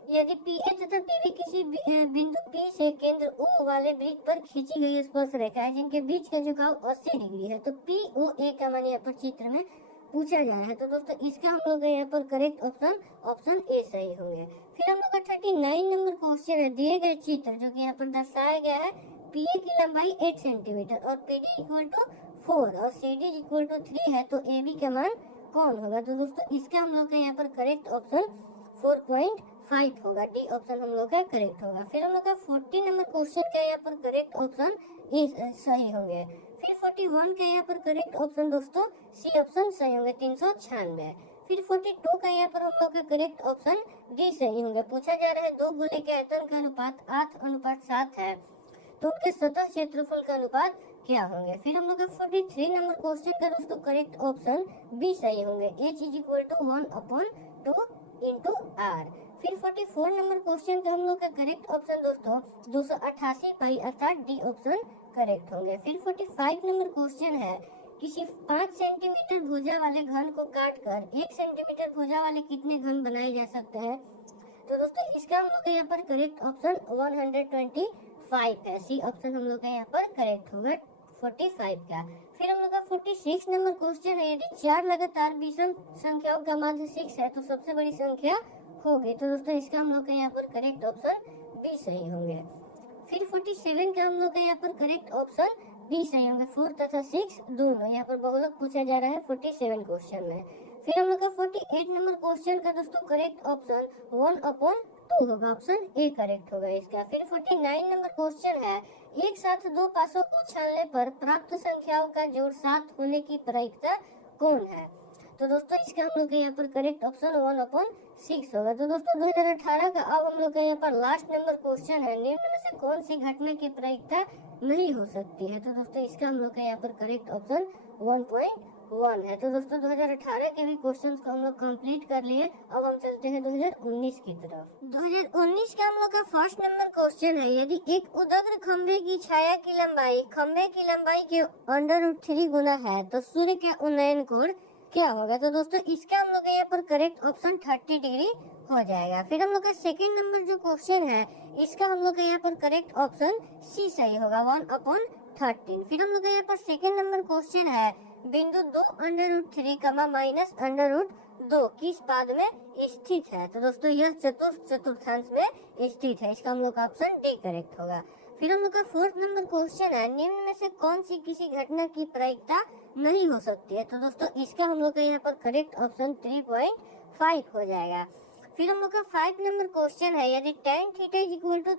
यदि PA तथा PB किसी बिंदु P से केंद्र O वाले वृत्त पर खींची गई स्पर्श रेखा है जिनके बीच का झुकाव 80 डिग्री है, तो POA का मान यहाँ पर चित्र में पूछा जा रहा है, तो दोस्तों इसका हम लोग यहाँ पर करेक्ट ऑप्शन ए सही होंगे। फिर हम लोग का 39 नंबर क्वेश्चन है, दिए गए चित्र जो कि यहाँ पर दर्शाया गया है, PA की लंबाई 8 सेंटीमीटर और PD = 4 और CD = 3 है, तो AB का मान कौन होगा? तो दोस्तों इसका हम लोग का यहाँ पर करेक्ट ऑप्शन 4.5 होगा, डी ऑप्शन हम लोग का करेक्ट होगा। फिर हम लोग का 40 नंबर क्वेश्चन का यहाँ पर करेक्ट ऑप्शन ए सही होंगे। फिर 41 का यहाँ पर करेक्ट ऑप्शन दोस्तों सी ऑप्शन सही होंगे, 396। फिर 42 का यहाँ पर हम लोग का करेक्ट ऑप्शन डी सही होंगे। पूछा जा रहा है दो गोले के आयतन का अनुपात 8:7 है, तो उनके सतह क्षेत्रफल का अनुपात क्या होंगे? फिर हम लोग का 43 नंबर क्वेश्चन का दोस्तों करेक्ट ऑप्शन बी सही होंगे, H = 1/2 × R। फिर 44 नंबर क्वेश्चन का हम लोग का करेक्ट ऑप्शन दोस्तों 288 पाई अर्थात डी ऑप्शन करेक्ट होंगे। फिर 45 नंबर क्वेश्चन है, किसी 5 सेंटीमीटर भुजा वाले घन को काटकर 1 सेंटीमीटर भुजा वाले कितने घन बनाए जा सकते हैं? तो दोस्तों इसका हम लोग का यहाँ पर करेक्ट ऑप्शन 125 है, सी ऑप्शन हम लोग का यहाँ पर करेक्ट होगा 45 का। फिर हम लोग का 46 नंबर क्वेश्चन है, यदि 4 लगातार विषम संख्याओं का माध्य 6 है तो सबसे बड़ी संख्या होगी। तो दोस्तों इसका हम लोग का यहाँ पर करेक्ट ऑप्शन बी सही होंगे। फिर 47 का हम लोग का यहाँ पर करेक्ट ऑप्शन बी सही होंगे, 4 तथा 6 दोनों। यहाँ पर बहुलक पूछा जा रहा है 47 क्वेश्चन में। फिर हम लोग का 48 नंबर क्वेश्चन का दोस्तों करेक्ट ऑप्शन 1/2 होगा, ऑप्शन ए करेक्ट होगा इसका। फिर 49 नंबर क्वेश्चन है, एक साथ दो पासों को छानने पर प्राप्त संख्याओं का जोड़ 7 होने की प्रायिकता कौन है? तो दोस्तों इसका हम लोग के यहाँ पर करेक्ट ऑप्शन 1/6 होगा। तो दोस्तों 2018 का अब हम लोग का यहाँ पर लास्ट नंबर क्वेश्चन है, निम्न में से कौन सी घटना की प्रायिकता नहीं हो सकती है? तो दोस्तों इसका हम लोग का यहाँ पर करेक्ट ऑप्शन 1.1 है। तो दोस्तों 2018 के भी क्वेश्चंस को हम लोग कंप्लीट कर लिए। अब हम चलते हैं 2019 की तरफ। 2019 का हम लोग का फर्स्ट नंबर क्वेश्चन है, यदि एक उदग्र खंभे की छाया की लंबाई खंभे की लंबाई के √3 गुना है तो सूर्य का उन्नयन कोण क्या होगा? तो दोस्तों इसका हम लोग यहाँ पर करेक्ट ऑप्शन 30 डिग्री हो जाएगा। फिर हम लोग का सेकंड नंबर जो क्वेश्चन है, इसका हम लोग का यहाँ पर करेक्ट ऑप्शन सी सही होगा, 1/13। फिर हम लोग का यहाँ पर सेकंड नंबर क्वेश्चन है, बिंदु 2 √3 माइनस √2 किस पाद में स्थित है? तो दोस्तों यह चतुर्थांश में स्थित है, इसका हम लोग का ऑप्शन डी करेक्ट होगा। फिर हम लोग का फोर्थ नंबर क्वेश्चन है, निम्न में से कौन सी किसी घटना की प्रायिकता नहीं हो सकती है? तो दोस्तों इसका हम लोग का यहाँ पर करेक्ट ऑप्शन 3.5 हो जाएगा। फिर हम लोग का 5 नंबर क्वेश्चन है, यदि tan थीटा =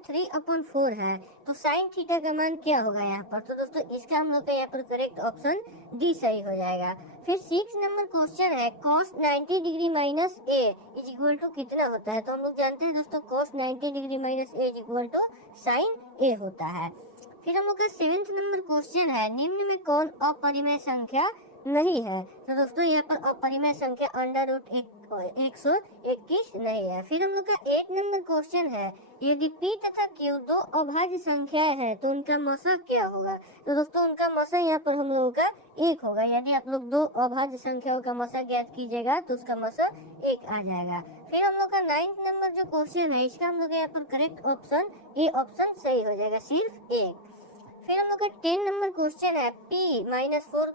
3/4 है तो sin थीटा का मान क्या होगा यहाँ पर? तो दोस्तों इसका हम लोग का यहाँ पर करेक्ट ऑप्शन डी सही हो जाएगा। फिर 6 नंबर क्वेश्चन है, cos 90 डिग्री माइनस ए = कितना होता है? तो हम लोग जानते हैं दोस्तों cos 90 डिग्री माइनस ए = sin ए होता है। फिर हम लोग का 7th नंबर क्वेश्चन है, निम्न में कौन अपरिमेय संख्या नहीं है? तो दोस्तों यहाँ पर अपरिमेय संख्या √121 नहीं है। फिर हम लोग का 8 नंबर क्वेश्चन है, यदि p तथा q दो अभाज्य संख्याएं हैं तो उनका मसा क्या होगा? तो दोस्तों उनका मसा यहाँ पर हम लोगों का 1 होगा। यदि आप लोग दो अभाज्य संख्याओं का मसा ज्ञात कीजिएगा तो उसका मसा 1 आ जाएगा। फिर हम लोग का 9th नंबर जो क्वेश्चन है, इसका हम लोग यहाँ पर करेक्ट ऑप्शन ए ऑप्शन सही हो जाएगा, सिर्फ 1। फिर हम लोग का 10 नंबर क्वेश्चन है, p -4,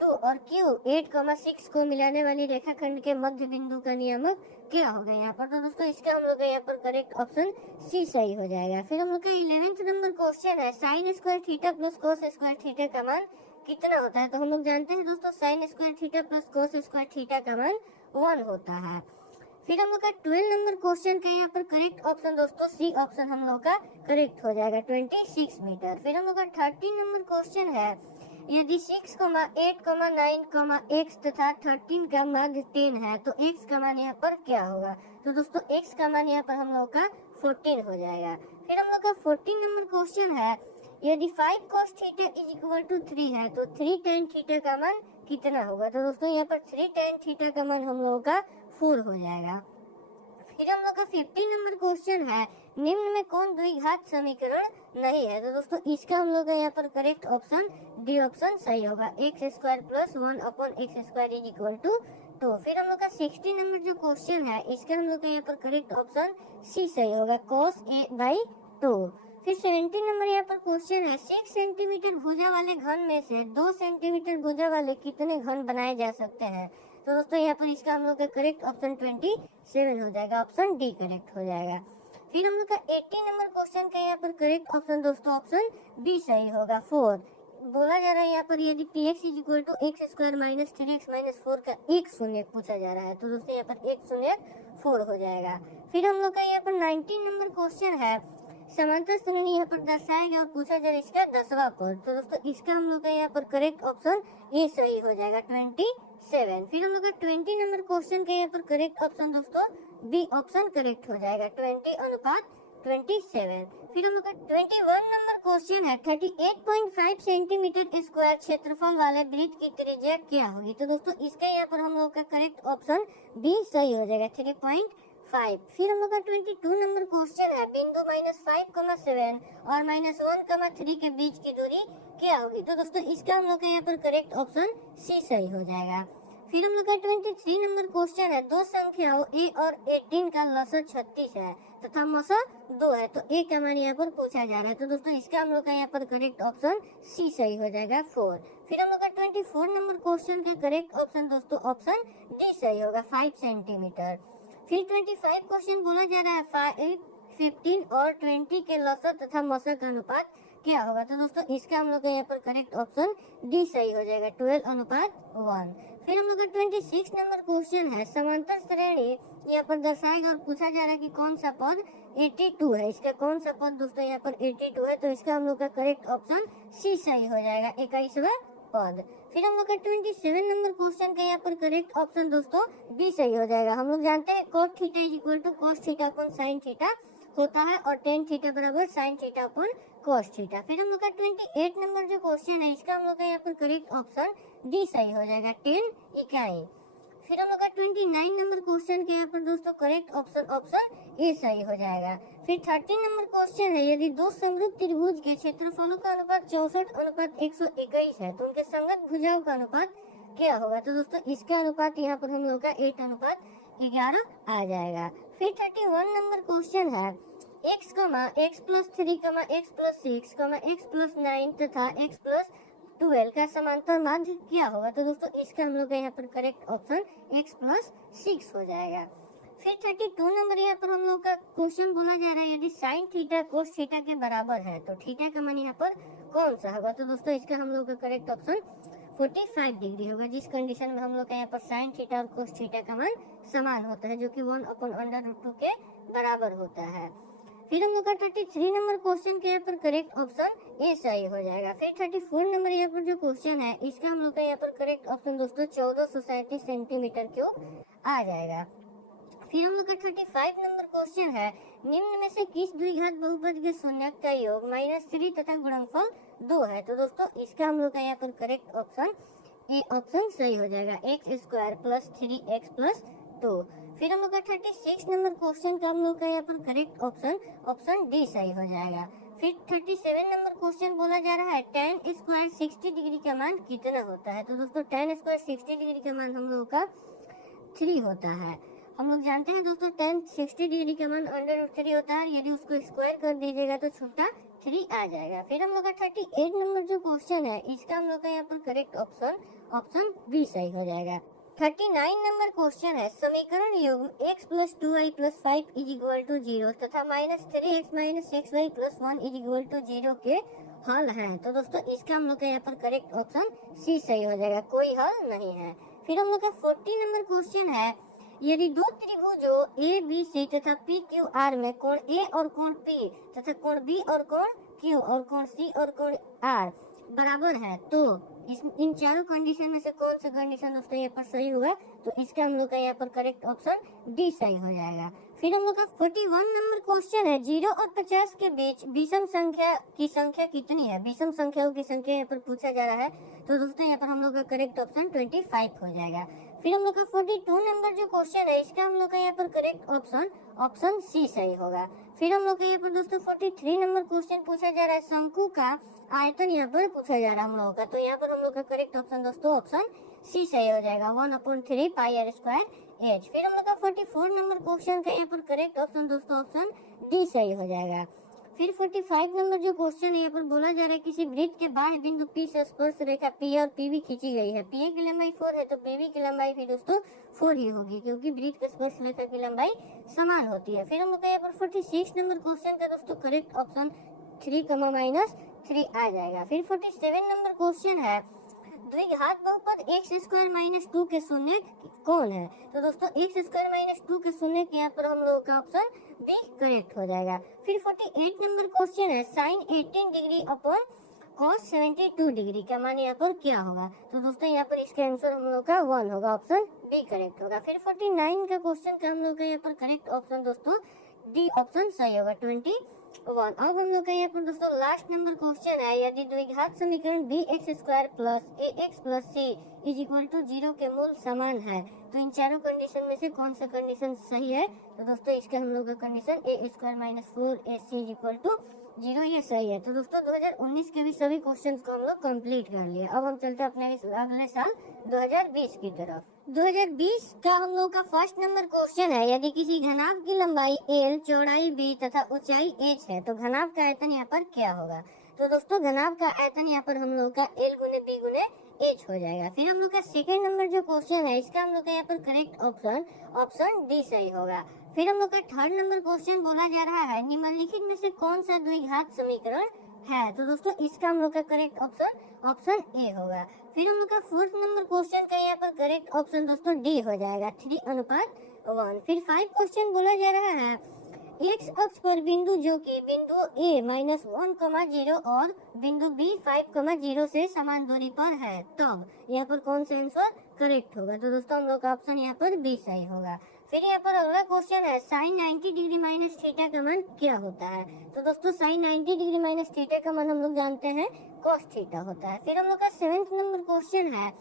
2 और q 8, 6 को मिलाने वाली रेखाखंड के मध्य बिंदु का नियामक क्या होगा यहाँ पर? तो दोस्तों इसका हम लोग का यहाँ पर करेक्ट ऑप्शन सी सही हो जाएगा। फिर हम लोग का 11th नंबर क्वेश्चन है, sin² theta plus cos² theta का मान कितना होता है? तो हम लोग जानते हैं दोस्तों sin² theta plus cos² theta का मान 1 होता है। फिर हम लोग का 12 नंबर क्वेश्चन का यहाँ पर करेक्ट ऑप्शन दोस्तों सी ऑप्शन हम लोग का करेक्ट हो जाएगा, 26 मीटर। फिर हम लोग का 13 नंबर क्वेश्चन है, यदि 6, 8, 9, x तथा 13 का माध्य 10 है तो x का मान यहाँ पर क्या होगा? तो दोस्तों x का मान यहाँ पर हम लोग का 14 हो जाएगा। फिर हम लोग का 14 नंबर क्वेश्चन है, यदि 5 cos थीटा = 3 है तो 3 tan थीटा का मान कितना होगा? तो दोस्तों यहाँ पर 3 tan थीटा का मान हम लोगों का 4 हो जाएगा। फिर हम लोग का 15 नंबर क्वेश्चन है, निम्न में कौन द्विघात समीकरण नहीं है? तो दोस्तों इसका हम लोग का यहाँ पर करेक्ट ऑप्शन डी ऑप्शन सही होगा, x² + 1/x² = 2। फिर हम लोग का 60 नंबर जो क्वेश्चन है, इसका हम लोग का यहाँ पर करेक्ट ऑप्शन सी सही होगा, cos a/2। फिर 70 नंबर यहाँ पर क्वेश्चन है, 6 सेंटीमीटर भुजा वाले घन में से 2 सेंटीमीटर भुजा वाले कितने घन बनाए जा सकते हैं? तो दोस्तों यहाँ पर इसका हम लोग का करेक्ट ऑप्शन 27 हो जाएगा, ऑप्शन डी करेक्ट हो जाएगा। फिर हम लोग का 80 नंबर क्वेश्चन का यहाँ पर करेक्ट ऑप्शन दोस्तों ऑप्शन बी सही होगा, 4। बोला जा रहा है यहाँ पर यदि px = x² - 3x - 4 का एक शून्य पूछा जा रहा है तो दोस्तों यहाँ पर 1 शून्य 4 हो जाएगा। फिर हम लोग का यहाँ पर 19 नंबर क्वेश्चन है, समांतर श्रेणी यहाँ पर दर्शाएगा और पूछा जाए इसका 10वां पद। तो दोस्तों इसका हम लोग का यहाँ पर करेक्ट ऑप्शन ए सही हो जाएगा, 27। फिर हम लोग का 20 नंबर क्वेश्चन का यहाँ पर करेक्ट ऑप्शन दोस्तों बी ऑप्शन करेक्ट हो जाएगा, 20/27। फिर हम लोग का 21 नंबर क्वेश्चन है, 38.5 सेंटीमीटर स्क्वायर क्षेत्रफल वाले वृत्त की त्रिज्या क्या होगी? तो दोस्तों इसका यहाँ पर हम लोग का करेक्ट ऑप्शन बी सही हो जाएगा, 3.5 5। फिर हम लोग का 22 नंबर क्वेश्चन है, बिंदु -5,7 और -1,3 के बीच की दूरी क्या होगी। तो दोस्तों इसका हम लोग का यहाँ पर करेक्ट ऑप्शन सी सही हो जाएगा। फिर हम लोग का 23 नंबर क्वेश्चन है, दो संख्याओं a और 18 का लसर 36 है तथा मसर 2 है, तो a का मान यहाँ पर पूछा जा रहा है। तो दोस्तों इसका हम लोग का यहाँ पर करेक्ट ऑप्शन सी सही हो जाएगा 4। फिर हम लोग का 24 नंबर क्वेश्चन का करेक्ट ऑप्शन दोस्तों ऑप्शन डी सही होगा 5 सेंटीमीटर। फिर 25 क्वेश्चन बोला जा रहा है 5, 15 और 20 के लसर तथा मसर का अनुपात क्या होगा। तो दोस्तों इसका हम लोग का यहाँ पर करेक्ट ऑप्शन डी सही हो जाएगा 12:1। फिर हम लोग का 26 नंबर क्वेश्चन है, समांतर श्रेणी यहाँ पर दर्शाएगा और पूछा जा रहा है कि कौन सा पद 82 है। इसका कौन सा पद दोस्तों यहाँ पर 82 है, तो इसका हम लोग का करेक्ट ऑप्शन सी सही हो जाएगा 21वां पद। फिर हम लोग का 27 नंबर क्वेश्चन का यहाँ पर करेक्ट ऑप्शन दोस्तों बी सही हो जाएगा। हम लोग जानते हैं cos theta is equal to cos theta upon sin theta होता है और tan थीटा बराबर sin theta upon cos theta. फिर हम लोग का 28 नंबर जो क्वेश्चन है, इसका हम लोग का यहाँ पर करेक्ट ऑप्शन डी सही हो जाएगा 10 इकाई। फिर हम लोग का 29 नंबर क्वेश्चन के यहाँ पर दोस्तों करेक्ट ऑप्शन ए सही हो जाएगा। फिर 30 नंबर क्वेश्चन है, यदि दो समरूप त्रिभुज के क्षेत्रफलों का अनुपात 64:121 है तो उनके संगत भुजाओं का अनुपात क्या होगा। तो दोस्तों इसका अनुपात यहाँ पर हम लोग का 8:11 आ जाएगा। फिर 31 नंबर क्वेश्चन है, x, x+3, x+6, x+9 तथा x+12 का समांतर माध्य क्या होगा। तो दोस्तों इसका हम लोग का यहाँ पर करेक्ट ऑप्शन x+6 हो जाएगा। फिर 32 नंबर यहाँ पर हम लोग का क्वेश्चन बोला जा रहा है, यदि sin थीटा cos थीटा के बराबर है तो थीटा का मान यहाँ पर कौन सा होगा। तो दोस्तों इसका हम लोग का करेक्ट ऑप्शन 45 डिग्री होगा, जिस कंडीशन में हम लोग का यहाँ पर sin थीटा और cos थीटा का मान समान होता है, जो कि 1/√2 के बराबर होता है। फिर हम लोग का 33 नंबर क्वेश्चन के यहाँ पर करेक्ट ऑप्शन ए सही हो जाएगा। फिर 34 नंबर यहाँ पर जो क्वेश्चन है, इसका हम लोग का यहाँ पर करेक्ट ऑप्शन दोस्तों 1437 सेंटीमीटर क्यूब आ जाएगा। फिर हम लोग का 35 नंबर क्वेश्चन है, निम्न में से किस द्विघात बहुपद के शून्यक का योग -3 तथा गुणनफल 2 है। तो दोस्तों इसका हम लोग का यहाँ पर करेक्ट ऑप्शन ए ऑप्शन सही हो जाएगा x² + 3x + 2। फिर हम लोग का 36 नंबर क्वेश्चन का हम लोग का यहाँ पर करेक्ट ऑप्शन डी सही हो जाएगा। फिर 37 नंबर क्वेश्चन बोला जा रहा है, tan स्क्वायर 60 डिग्री का मान कितना होता है। तो दोस्तों tan स्क्वायर 60 डिग्री का मान हम लोगों का 3 होता है। हम लोग जानते हैं दोस्तों tan 60 डिग्री का मान √3 होता है, यदि उसको स्क्वायर कर दीजिएगा तो छोटा 3 आ जाएगा। फिर हम लोग का 38 नंबर जो क्वेश्चन है, इसका हम लोग का यहाँ पर करेक्ट ऑप्शन बी सही हो जाएगा। 39 नंबर क्वेश्चन है, समीकरण युग्म x + 2y + 5 = 0 तथा -3x - 6y + 1 = 0 के हल है। तो दोस्तों इसका हम लोग का यहाँ पर करेक्ट ऑप्शन सी सही हो जाएगा, कोई हल नहीं है। फिर हम लोग का 40 नंबर क्वेश्चन है, यदि दो त्रिभुजों ए बी सी तथा पी क्यू आर में कोण ए और कोण पी तथा कोण बी और कोण क्यू और कोण सी और कोण आर बराबर है, तो इन चारों कंडीशन में से कौन सा कंडीशन दोस्तों यहाँ पर सही हुआ। तो इसका हम लोग का यहाँ पर करेक्ट ऑप्शन डी सही हो जाएगा। फिर हम लोग का 41 नंबर क्वेश्चन है, 0 और 50 के बीच विषम संख्या की संख्या कितनी है। विषम संख्याओं की संख्या यहाँ पर पूछा जा रहा है, तो दोस्तों यहाँ पर हम लोग का करेक्ट ऑप्शन 25 हो जाएगा। फिर हम लोग का 42 नंबर जो क्वेश्चन है, इसका हम लोग का यहाँ पर करेक्ट ऑप्शन सी सही होगा। फिर हम लोग का यहाँ पर दोस्तों 43 नंबर क्वेश्चन पूछा जा रहा है, शंकु का आयतन यहाँ पर पूछा जा रहा है हम लोगों का, तो यहाँ पर हम लोग का करेक्ट ऑप्शन दोस्तों ऑप्शन सी सही हो जाएगा 1/3 πr²h। फिर हम लोग का 44 नंबर क्वेश्चन का यहाँ पर करेक्ट ऑप्शन दोस्तों ऑप्शन डी सही हो जाएगा। फिर 45 नंबर जो क्वेश्चन है, यहाँ पर बोला जा रहा है, किसी वृत्त के बाह्य बिंदु P से स्पर्श रेखा P और PB खींची गई है। PA की लंबाई 4 है तो PB की लंबाई भी दोस्तों 4 ही होगी, क्योंकि वृत्त के स्पर्श रेखा की लंबाई समान होती है। फिर हम लोग का यहाँ पर 46 नंबर क्वेश्चन का दोस्तों करेक्ट ऑप्शन 3, -3 आ जाएगा। फिर 47 नंबर क्वेश्चन है, द्विघात बहुपद x² - 2 के शून्य कौन है। तो दोस्तों x² - 2 के शून्य के यहाँ पर हम लोगों का ऑप्शन बी करेक्ट हो जाएगा। फिर 48 नंबर क्वेश्चन है, sin 18 degree upon cos 72 degree का मान यहाँ पर क्या होगा। तो दोस्तों यहाँ पर इसका आंसर हम लोग का 1 होगा, ऑप्शन बी करेक्ट होगा। फिर 49 का क्वेश्चन का हम लोग का यहाँ पर करेक्ट ऑप्शन दोस्तों डी ऑप्शन सही होगा 21। अब हम लोग का यहाँ पर दोस्तों लास्ट नंबर क्वेश्चन है, यदि द्विघात समीकरण bx² + ax + c is equal to 0 के मूल समान है। तो इन चारों कंडीशन में से कौन सा कंडीशन सही है? तो दोस्तों इसका हम लोग का condition a² - 4ac is equal to 0 ये सही है। तो दोस्तों 2019 के भी सभी क्वेश्चंस को हम लोग कंप्लीट कर लिए। अब हम चलते हैं अपने अगले साल 2020 की तरफ। 2020 का हम लोग का फर्स्ट नंबर क्वेश्चन है, यदि किसी घनाभ की लंबाई l, चौड़ाई b तथा ऊंचाई h है तो घनाभ का आयतन यहाँ पर क्या होगा? तो दोस्तों घनाभ का आयतन यहाँ पर हम लोग का l गुने b गुने h हो जाएगा। फिर हम लोग का सेकंड नंबर जो क्वेश्चन है इसका हम लोग का यहाँ पर करेक्ट ऑप्शन डी सही होगा। फिर हम लोग का थर्ड नंबर क्वेश्चन बोला जा रहा है निम्नलिखित में से कौन सा द्विघात समीकरण है? तो दोस्तों इसका हम लोग का करेक्ट ऑप्शन ए होगा। फिर हम लोग का फोर्थ नंबर क्वेश्चन का यहाँ पर करेक्ट ऑप्शन दोस्तों डी हो जाएगा 3:1। फिर 5 क्वेश्चन बोला जा रहा है एक्स अक्ष पर बिंदु जो कि बिंदु a -1,0 और बिंदु b 5,0 से समान दूरी पर है, तब यहाँ पर कौन सा आंसर करेक्ट होगा? तो दोस्तों हम लोग का ऑप्शन यहाँ पर बी सही होगा। फिर यहाँ पर अगला क्वेश्चन है sin 90 डिग्री माइनस थीटा का मान क्या होता है? तो दोस्तों sin 90 डिग्री माइनस थीटा का मान हम लोग जानते हैं cos थीटा होता है। फिर हम लोग का 7th नंबर क्वेश्चन है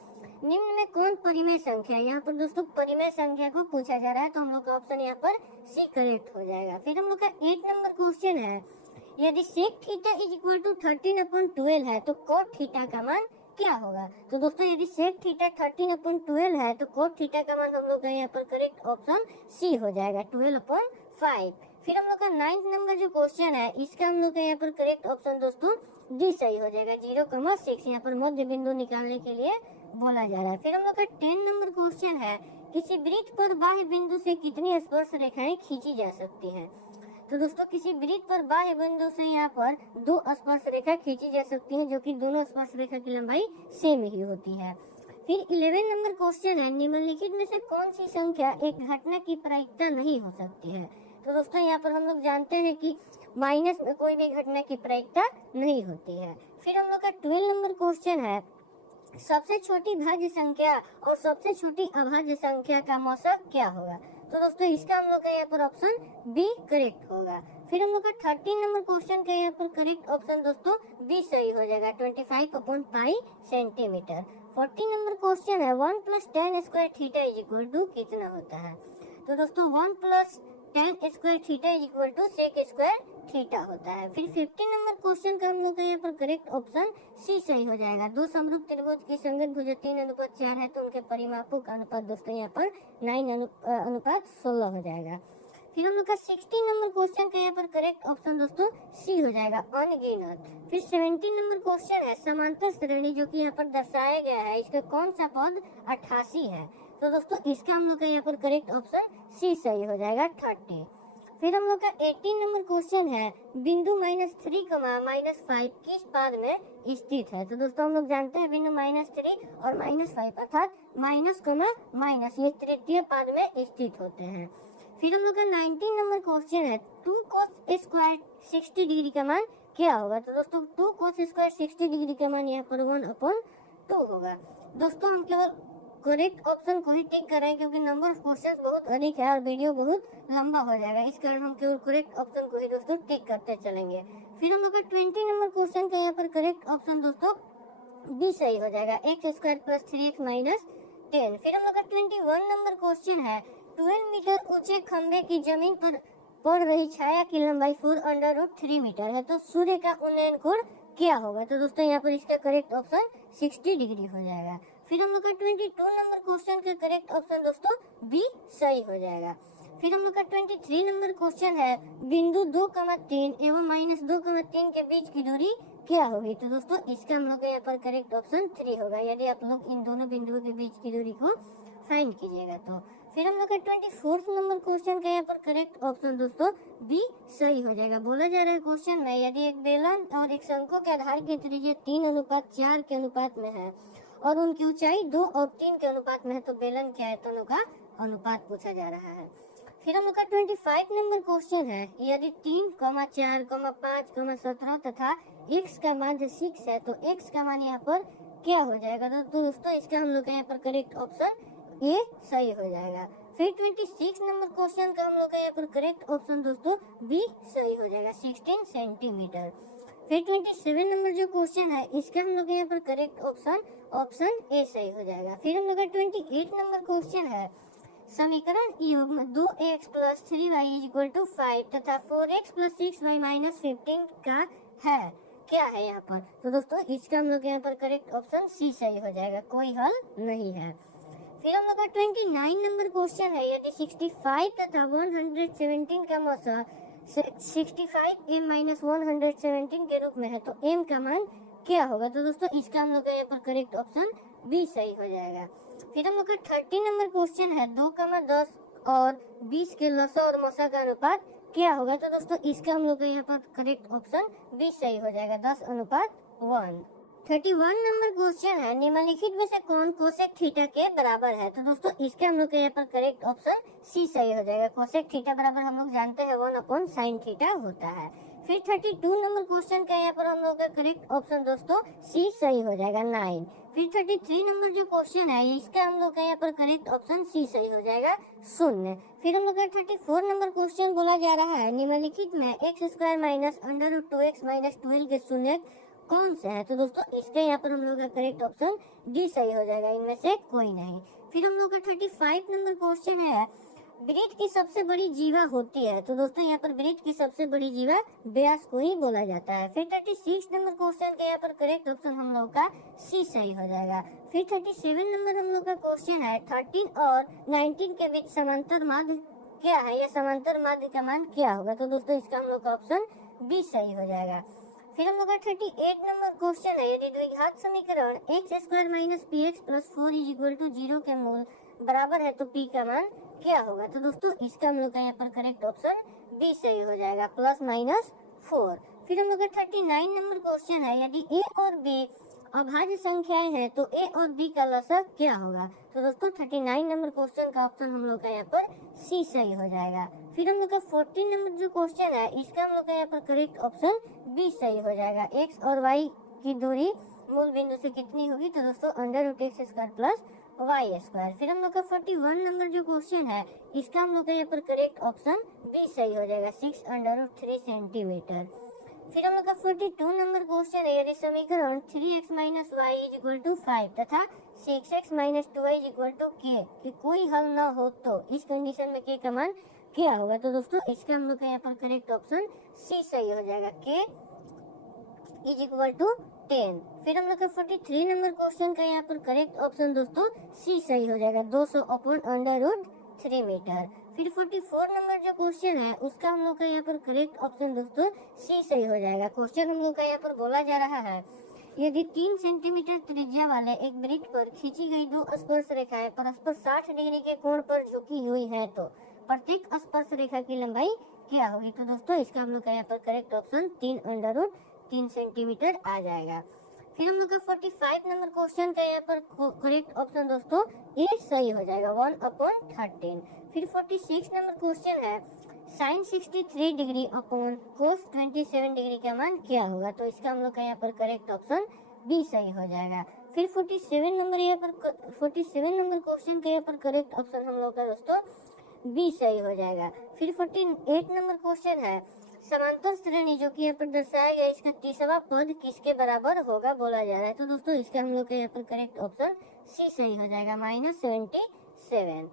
निम्न में कौन परिमेय संख्या है? यहाँ पर दोस्तों परिमेय संख्या को पूछा जा रहा है, तो हम लोग का ऑप्शन यहाँ पर सी करेक्ट हो जाएगा। फिर हम लोग का 8 नंबर क्वेश्चन है यदि sec theta is equal to 13/12 है तो कोट थीटा का मान क्या होगा? तो दोस्तों यदि सेक थीटा 13/12 है तो कोट थीटा का मान हम लोग का यहाँ पर करेक्ट ऑप्शन सी हो जाएगा 12/5। फिर हम लोग का 9th नंबर जो क्वेश्चन है इसका हम लोग का यहाँ पर करेक्ट ऑप्शन दोस्तों डी सही हो जाएगा 0,6 यहाँ पर मध्य बिंदु निकालने के लिए बोला जा रहा है। फिर हम लोग का 10 नंबर क्वेश्चन है किसी वृत्त पर बाह्य बिंदु से कितनी स्पर्श रेखाएं खींची जा सकती हैं? तो दोस्तों किसी वृत्त पर बाह्य बिंदु से यहाँ पर 2 स्पर्श रेखा खींची जा सकती हैं जो कि दोनों स्पर्श रेखा की लंबाई सेम ही होती है। फिर 11 नंबर क्वेश्चन है निम्नलिखित में से कौन सी संख्या एक घटना की प्रायिकता नहीं हो सकती है? तो दोस्तों यहाँ पर हम लोग जानते हैं कि माइनस में कोई भी घटना की प्रायिकता नहीं होती है। फिर हम लोग का 12 नंबर क्वेश्चन है सबसे छोटी भाज्य संख्या और सबसे छोटी अभाज्य संख्या का मौसक क्या होगा? तो दोस्तों इसका हम लोग का यहाँ पर ऑप्शन बी करेक्ट होगा। फिर हम लोग का 13 नंबर क्वेश्चन का यहाँ पर करेक्ट ऑप्शन दोस्तों बी सही हो जाएगा 25/π सेंटीमीटर। 14 नंबर क्वेश्चन है 1 + tan² theta is equal to कितना होता है? तो दोस्तों 1 + tan² theta is equal to sec² theta होता है। फिर 15 नंबर क्वेश्चन का हम लोग का यहाँ पर करेक्ट ऑप्शन सी सही हो जाएगा। दो समरूप त्रिभुज की संगत भुजा 3:4 है तो उनके परिमापों का अनुपात दोस्तों यहाँ पर 9:16 हो जाएगा। फिर हम लोग का 16 नंबर क्वेश्चन का यहाँ पर करेक्ट ऑप्शन दोस्तों सी हो जाएगा अनगिनत। फिर 17 नंबर क्वेश्चन है समांतर श्रेणी जो कि यहाँ पर दर्शाया गया है इसका कौन सा पद 88 है? तो दोस्तों इसका हम लोग का यहाँ पर करेक्ट ऑप्शन सी सही हो जाएगा 30। फिर हम लोग का 18 नंबर क्वेश्चन है बिंदु -3, -5 किस पाद में स्थित है? तो दोस्तों हम लोग जानते हैं बिंदु -3 और -5 अर्थात माइनस ये तृतीय पाद में स्थित होते हैं। फिर हम लोग का 19 नंबर क्वेश्चन है 2 cos² 60 डिग्री का मान क्या होगा? तो दोस्तों 2 cos² 60 डिग्री का मान यहाँ पर 1/2 होगा। दोस्तों हम केवल करेक्ट ऑप्शन को ही टिक कर रहे हैं क्योंकि नंबर ऑफ क्वेश्चंस बहुत अधिक है और वीडियो बहुत लंबा हो जाएगा, इस कारण हम केवल करेक्ट ऑप्शन को ही दोस्तों टिक करते चलेंगे। फिर हम लोग का 20 नंबर क्वेश्चन का यहाँ पर करेक्ट ऑप्शन दोस्तों बी सही हो जाएगा x² + 3x - 10। फिर हम लोग का 21 नंबर क्वेश्चन है 12 मीटर ऊंचे खंभे की जमीन पर पड़ रही छाया की लंबाई 4√3 मीटर है तो सूर्य का उन्नयन कोण क्या होगा? तो दोस्तों यहाँ पर इसका करेक्ट ऑप्शन 60 डिग्री हो जाएगा। फिर हम लोग का 22 नंबर क्वेश्चन का करेक्ट ऑप्शन दोस्तों बी सही हो जाएगा। फिर हम लोग का 23 नंबर क्वेश्चन है बिंदु 2,3 एवं -2,3 के बीच की दूरी क्या होगी? तो दोस्तों इसका हम लोग का यहाँ पर करेक्ट ऑप्शन 3 होगा यदि आप लोग इन दोनों बिंदुओं के बीच की दूरी को फाइंड कीजिएगा तो। फिर हम लोग का 24 नंबर क्वेश्चन का यहाँ पर करेक्ट ऑप्शन दोस्तों बी सही हो जाएगा। बोला जा रहा है क्वेश्चन में यदि एक बेलन और एक शंकु के आधार की त्रिज्या 3:4 के अनुपात में है और उनकी ऊंचाई 2 और 3 के अनुपात में है तो बेलन के आयतनों का अनुपात पूछा जा रहा है। फिर हम लोग का 25 नंबर क्वेश्चन है यदि 3, 4, 5, 17 तथा x का मान 6 है तो x का मान यहाँ पर क्या हो जाएगा? तो दोस्तों इसका हम लोग का यहाँ पर करेक्ट ऑप्शन ए सही हो जाएगा। फिर 26 नंबर क्वेश्चन का हम लोग का यहाँ पर करेक्ट ऑप्शन दोस्तों बी सही हो जाएगा 16 सेंटीमीटर। फिर 27 नंबर जो क्वेश्चन है इसका हम लोग यहाँ पर करेक्ट ऑप्शन ए सही हो जाएगा। फिर हम लोग का 28 नंबर क्वेश्चन है समीकरण युग्म 2x plus 3y is equal to 5 तथा 4x प्लस 6y माइनस 15 का है, क्या है यहाँ पर। तो दोस्तों इसका हम लोग यहाँ पर करेक्ट ऑप्शन सी सही हो जाएगा, कोई हल नहीं है। फिर हम लोग का 29 नंबर क्वेश्चन है यदि 65 तथा 117 का मौसा 65 m माइनस 117 के रूप में है तो m का मान क्या होगा। तो दोस्तों इसका हम लोग का यहाँ पर करेक्ट ऑप्शन बी सही हो जाएगा। फिर हम लोग का 30 नंबर क्वेश्चन है 2,10 और 20 के लसा और मसा का अनुपात क्या होगा। तो दोस्तों इसका हम लोग का यहाँ पर करेक्ट ऑप्शन बी सही हो जाएगा, 10:1। 31 नंबर क्वेश्चन है निम्नलिखित में से कौन कोसेक थीटा के बराबर है। तो दोस्तों इसके हम लोग के यहाँ पर करेक्ट ऑप्शन सी सही हो जाएगा। कोसेक थीटा बराबर हम लोग जानते हैं 1/sin थीटा होता है। फिर 32 नंबर क्वेश्चन का यहाँ पर हम लोग का करेक्ट ऑप्शन दोस्तों सी सही हो जाएगा 9। फिर 33 नंबर जो क्वेश्चन है इसका हम लोग का यहाँ पर करेक्ट ऑप्शन सी सही हो जाएगा 0। फिर हम लोग का 34 नंबर क्वेश्चन बोला जा रहा है निम्नलिखित में x² माइनस √2x माइनस 12 के शून्य कौन से है। तो दोस्तों इसके यहाँ पर हम लोग का करेक्ट ऑप्शन डी सही हो जाएगा, इनमें से कोई नहीं। फिर हम लोग का 35 नंबर क्वेश्चन है वृत्त की सबसे बड़ी जीवा होती है। तो दोस्तों यहाँ पर वृत्त की सबसे बड़ी जीवा व्यास को ही बोला जाता है। फिर 36 नंबर क्वेश्चन के यहाँ पर करेक्ट ऑप्शन हम लोग का सी सही हो जाएगा। फिर 37 नंबर हम लोग का क्वेश्चन है 13 और 19 के बीच समांतर माध्य क्या है या समांतर माध्य का मान क्या होगा। तो दोस्तों इसका हम लोग का ऑप्शन बी सही हो जाएगा। फिर हम लोग का 38 नंबर क्वेश्चन है यदि द्विघात समीकरण x² minus px plus 4 is equal to 0 के मूल बराबर है तो p का मान क्या होगा। तो दोस्तों इसका हम लोग का यहाँ पर करेक्ट ऑप्शन बी सही हो जाएगा, +-4। फिर हम लोग का 39 नंबर क्वेश्चन है यदि a और b अभाज्य संख्याएं हैं तो a और b का लसा क्या होगा। तो दोस्तों 39 नंबर क्वेश्चन का ऑप्शन हम लोग का यहाँ पर सी सही हो जाएगा। फिर हम लोग का 14 नंबर जो क्वेश्चन है इसका हम लोग का यहाँ पर करेक्ट ऑप्शन बी सही हो जाएगा। x और y की दूरी मूल बिंदु से कितनी होगी। तो दोस्तों √x² प्लस y²। फिर हम लोग का 41 नंबर जो क्वेश्चन है इसका हम लोग का यहाँ पर करेक्ट ऑप्शन बी सही हो जाएगा, 6√3 सेंटीमीटर। फिर हम लोग का 42 नंबर क्वेश्चन है यदि समीकरण 3x minus y is equal to 5 तथा 6x minus 2y is equal to k कि कोई हल न हो तो इस कंडीशन में k का मान क्या होगा। तो दोस्तों इसका हम लोग का यहाँ पर करेक्ट ऑप्शन सी सही हो जाएगा, k इज इक्वल टू 10। फिर हम लोग का 43 नंबर क्वेश्चन का यहाँ पर करेक्ट ऑप्शन दोस्तों सी सही हो जाएगा, 200/√3 मीटर। फिर 44 नंबर जो क्वेश्चन है उसका हम लोग का यहाँ पर करेक्ट ऑप्शन दोस्तों सी सही हो जाएगा। क्वेश्चन हम लोग का यहाँ पर बोला जा रहा है यदि 3 सेंटीमीटर त्रिज्या वाले एक वृत्त पर खींची गई 2 स्पर्श रेखाएं परस्पर 60 डिग्री के कोण पर झुकी हुई है तो प्रत्येक स्पर्श रेखा की लंबाई क्या होगी। तो दोस्तों इसका हम लोग का यहाँ पर करेक्ट ऑप्शन 3√3 सेंटीमीटर आ जाएगा। फिर हम लोग का 45 नंबर क्वेश्चन का यहाँ पर करेक्ट ऑप्शन दोस्तों ए सही हो जाएगा, 1/13। फिर 46 नंबर क्वेश्चन है sin 63 degree upon cos 27 degree का मान क्या होगा। तो इसका हम लोग का यहाँ पर करेक्ट ऑप्शन बी सही हो जाएगा। फिर 47 नंबर क्वेश्चन का यहाँ पर करेक्ट ऑप्शन हम लोग का दोस्तों बी सही हो जाएगा। फिर 48 नंबर क्वेश्चन है समांतर श्रेणी जो कि यहाँ पर दर्शाया गया इसका तीसरा पद किसके बराबर होगा बोला जा रहा है। तो दोस्तों इसका हम लोग का यहाँ पर करेक्ट ऑप्शन सी सही हो जाएगा, -77।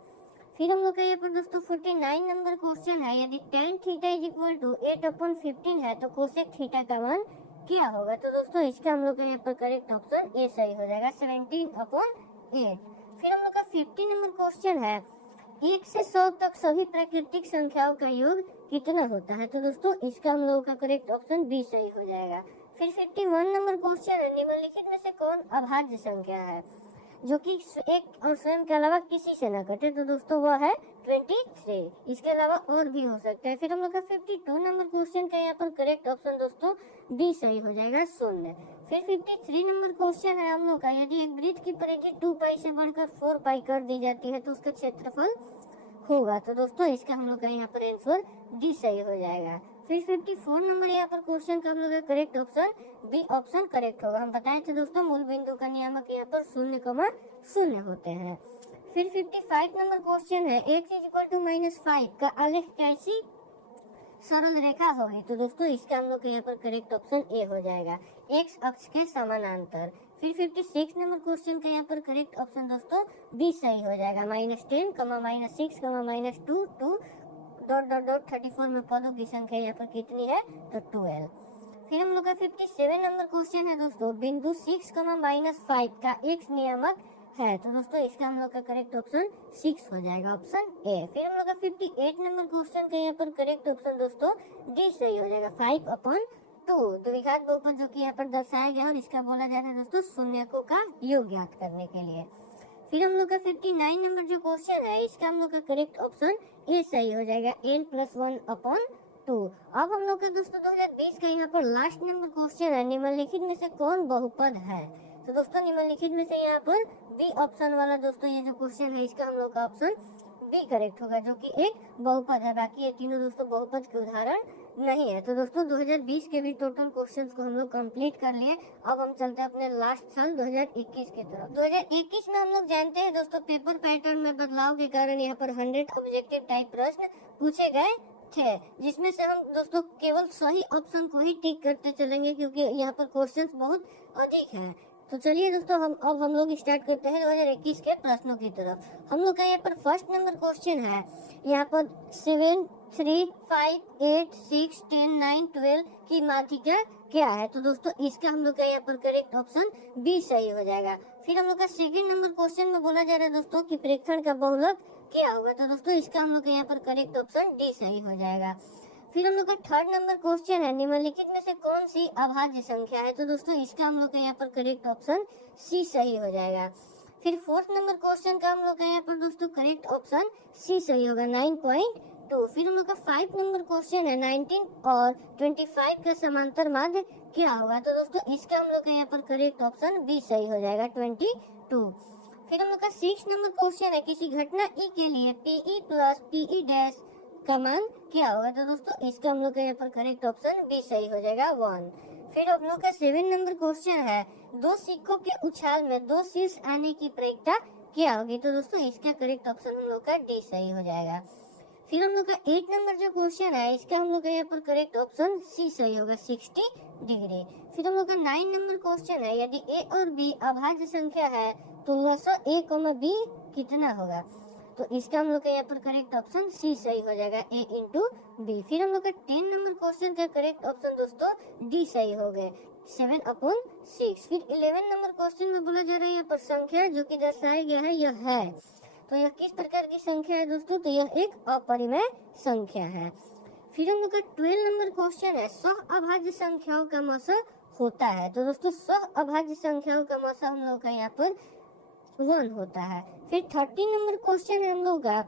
फिर हम लोग का यहाँ पर दोस्तों 49 नंबर क्वेश्चन है यदि tan theta is equal to 8/15 है तो कोसेक थीटा का मान क्या होगा। तो दोस्तों इसका हम लोग का यहाँ पर करेक्ट ऑप्शन ए सही हो जाएगा, 17/8। फिर हम लोग का 50 नंबर क्वेश्चन है 1 से 100 तक सभी प्राकृतिक संख्याओं का योग कितना होता है। तो दोस्तों इसका हम लोगों का करेक्ट ऑप्शन बी सही हो जाएगा। फिर 51 नंबर क्वेश्चन है निम्नलिखित में से कौन अभाज्य संख्या है जो कि एक और स्वयं के अलावा किसी से न कटे। तो दोस्तों वह है 23, इसके अलावा और भी हो सकता है। फिर हम लोग का 52 नंबर क्वेश्चन का यहाँ पर करेक्ट ऑप्शन दोस्तों बी सही हो जाएगा, 0। फिर 53 नंबर क्वेश्चन है हम लोग का यदि एक वृत्त की परिधि 2π से बढ़कर 4π कर दी जाती है तो उसका क्षेत्रफल होगा। तो दोस्तों इसका हम लोग का यहाँ पर आंसर डी सही हो जाएगा। फिर 54 नंबर यहाँ पर क्वेश्चन का हम लोग का correct option B option correct होगा। हम बताए थे दोस्तों मूल बिंदु का नियामक यहाँ पर 0,0 होते हैं। फिर 55 नंबर क्वेश्चन है x इज इक्वल टू -5 का आलेख कैसी सरल रेखा होगी तो दोस्तों इसका हम लोग का यहाँ पर करेक्ट ऑप्शन ए हो जाएगा, एक्स अक्ष के समानांतर। फिर 56 नंबर क्वेश्चन का यहाँ पर करेक्ट ऑप्शन दोस्तों बी सही हो जाएगा, -10, -6, -2, 2 डॉट डॉट डॉट 34 में पदों की संख्या यहाँ पर कितनी है तो 12। फिर हम लोग का 57 नंबर क्वेश्चन है दोस्तों, बिंदु 6, -5 का x नियामक है तो दोस्तों इसका हम लोग का करेक्ट ऑप्शन 6 हो जाएगा, ऑप्शन ए। फिर हम लोग का 58 नंबर क्वेश्चन का यहाँ पर करेक्ट ऑप्शन दोस्तों डी सही हो जाएगा, 5/2 द्विघात बहुपद जो कि यहाँ पर दर्शाया गया और इसका बोला जा रहा है दोस्तों शून्यकों का योग ज्ञात करने के लिए। फिर हम लोग का 59 नंबर जो क्वेश्चन है इसका हम लोग का करेक्ट ऑप्शन ए सही हो जाएगा, n+1/2। अब हम लोग का दोस्तों 2020 का यहाँ पर लास्ट नंबर क्वेश्चन है, निम्नलिखित में से कौन बहुपद है तो दोस्तों निम्नलिखित में से यहाँ पर बी ऑप्शन वाला दोस्तों ये जो क्वेश्चन है इसका हम लोग का ऑप्शन बी करेक्ट होगा, जो कि एक बहुपद है। बाकी ये तीनों दोस्तों बहुपद के उदाहरण नहीं है। तो दोस्तों 2020 के भी टोटल क्वेश्चंस को हम लोग कंप्लीट कर लिए। अब हम चलते हैं अपने लास्ट साल 2021 की तरफ। 2021 में हम लोग जानते हैं दोस्तों पेपर पैटर्न में बदलाव के कारण यहाँ पर 100 ऑब्जेक्टिव टाइप प्रश्न पूछे गए थे, जिसमें से हम दोस्तों केवल सही ऑप्शन को ही टिक करते चलेंगे क्योंकि यहाँ पर क्वेश्चंस बहुत अधिक है। तो चलिए दोस्तों हम लोग स्टार्ट करते हैं 2021 के प्रश्नों की तरफ। हम लोग का यहाँ पर फर्स्ट नंबर क्वेश्चन है, यहाँ पर 7, 3, 5, 8, 6, 10, 9, 12 की माध्यिका क्या है तो दोस्तों इसका हम लोग का यहाँ पर करेक्ट ऑप्शन बी सही हो जाएगा। फिर हम लोग का सेकंड नंबर क्वेश्चन में बोला जा रहा है दोस्तों कि प्रेक्षण का बहुलक क्या होगा तो दोस्तों इसका हम लोग का यहाँ पर करेक्ट ऑप्शन डी सही हो जाएगा। फिर हम लोग का थर्ड नंबर क्वेश्चन है, निम्नलिखित में से कौन सी अभाज्य संख्या है तो दोस्तों इसका हम लोग का यहाँ पर करेक्ट ऑप्शन सी सही हो जाएगा। फिर फोर्थ नंबर क्वेश्चन का हम लोग का यहाँ पर दोस्तों करेक्ट ऑप्शन सी सही होगा, 9.2। फिर हम लोग का 5 नंबर क्वेश्चन है, 19 और 25 का समांतर माध्य क्या होगा तो दोस्तों इसका हम लोग का यहाँ पर करेक्ट ऑप्शन बी सही हो जाएगा, 22। फिर हम लोग का 6 नंबर क्वेश्चन है, किसी घटना ई के लिए PE प्लस PE डैश का मान क्या होगा तो दोस्तों इसका हम लोग का यहाँ पर करेक्ट ऑप्शन बी सही हो जाएगा, 1। फिर हम लोग का 7 नंबर क्वेश्चन है, दो सिक्कों के उछाल में दो शीर्ष आने की प्रायिकता क्या होगी तो दोस्तों इसका करेक्ट ऑप्शन हम लोग का डी सही हो जाएगा। फिर हम लोग का 8 नंबर जो क्वेश्चन है इसका हम लोग का यहाँ पर करेक्ट ऑप्शन सी सही होगा, 60 डिग्री। फिर हम लोग का 9 नंबर क्वेश्चन है, यदि ए और बी अभाज्य संख्या है तो लसो a, b कितना होगा तो इसका हम लोग का यहाँ पर करेक्ट ऑप्शन सी सही हो जाएगा, a इंटू बी। फिर हम लोग का 10 नंबर क्वेश्चन का करेक्ट ऑप्शन दोस्तों डी सही हो गए, 7/6। फिर 11 नंबर क्वेश्चन में बोला जा रहा है यहाँ पर संख्या जो कि दर्शाया गया है यह है तो यह किस प्रकार की संख्या है दोस्तों तो यह एक अपरिमेय संख्या है। फिर हम लोग का 12 नंबर क्वेश्चन है, सह अभाज्य संख्याओं का मौसा होता है तो दोस्तों सह अभाज्य संख्याओं का मौसा हम लोग का यहाँ पर 1 होता है। फिर 13 नंबर क्वेश्चन है हम लोग का,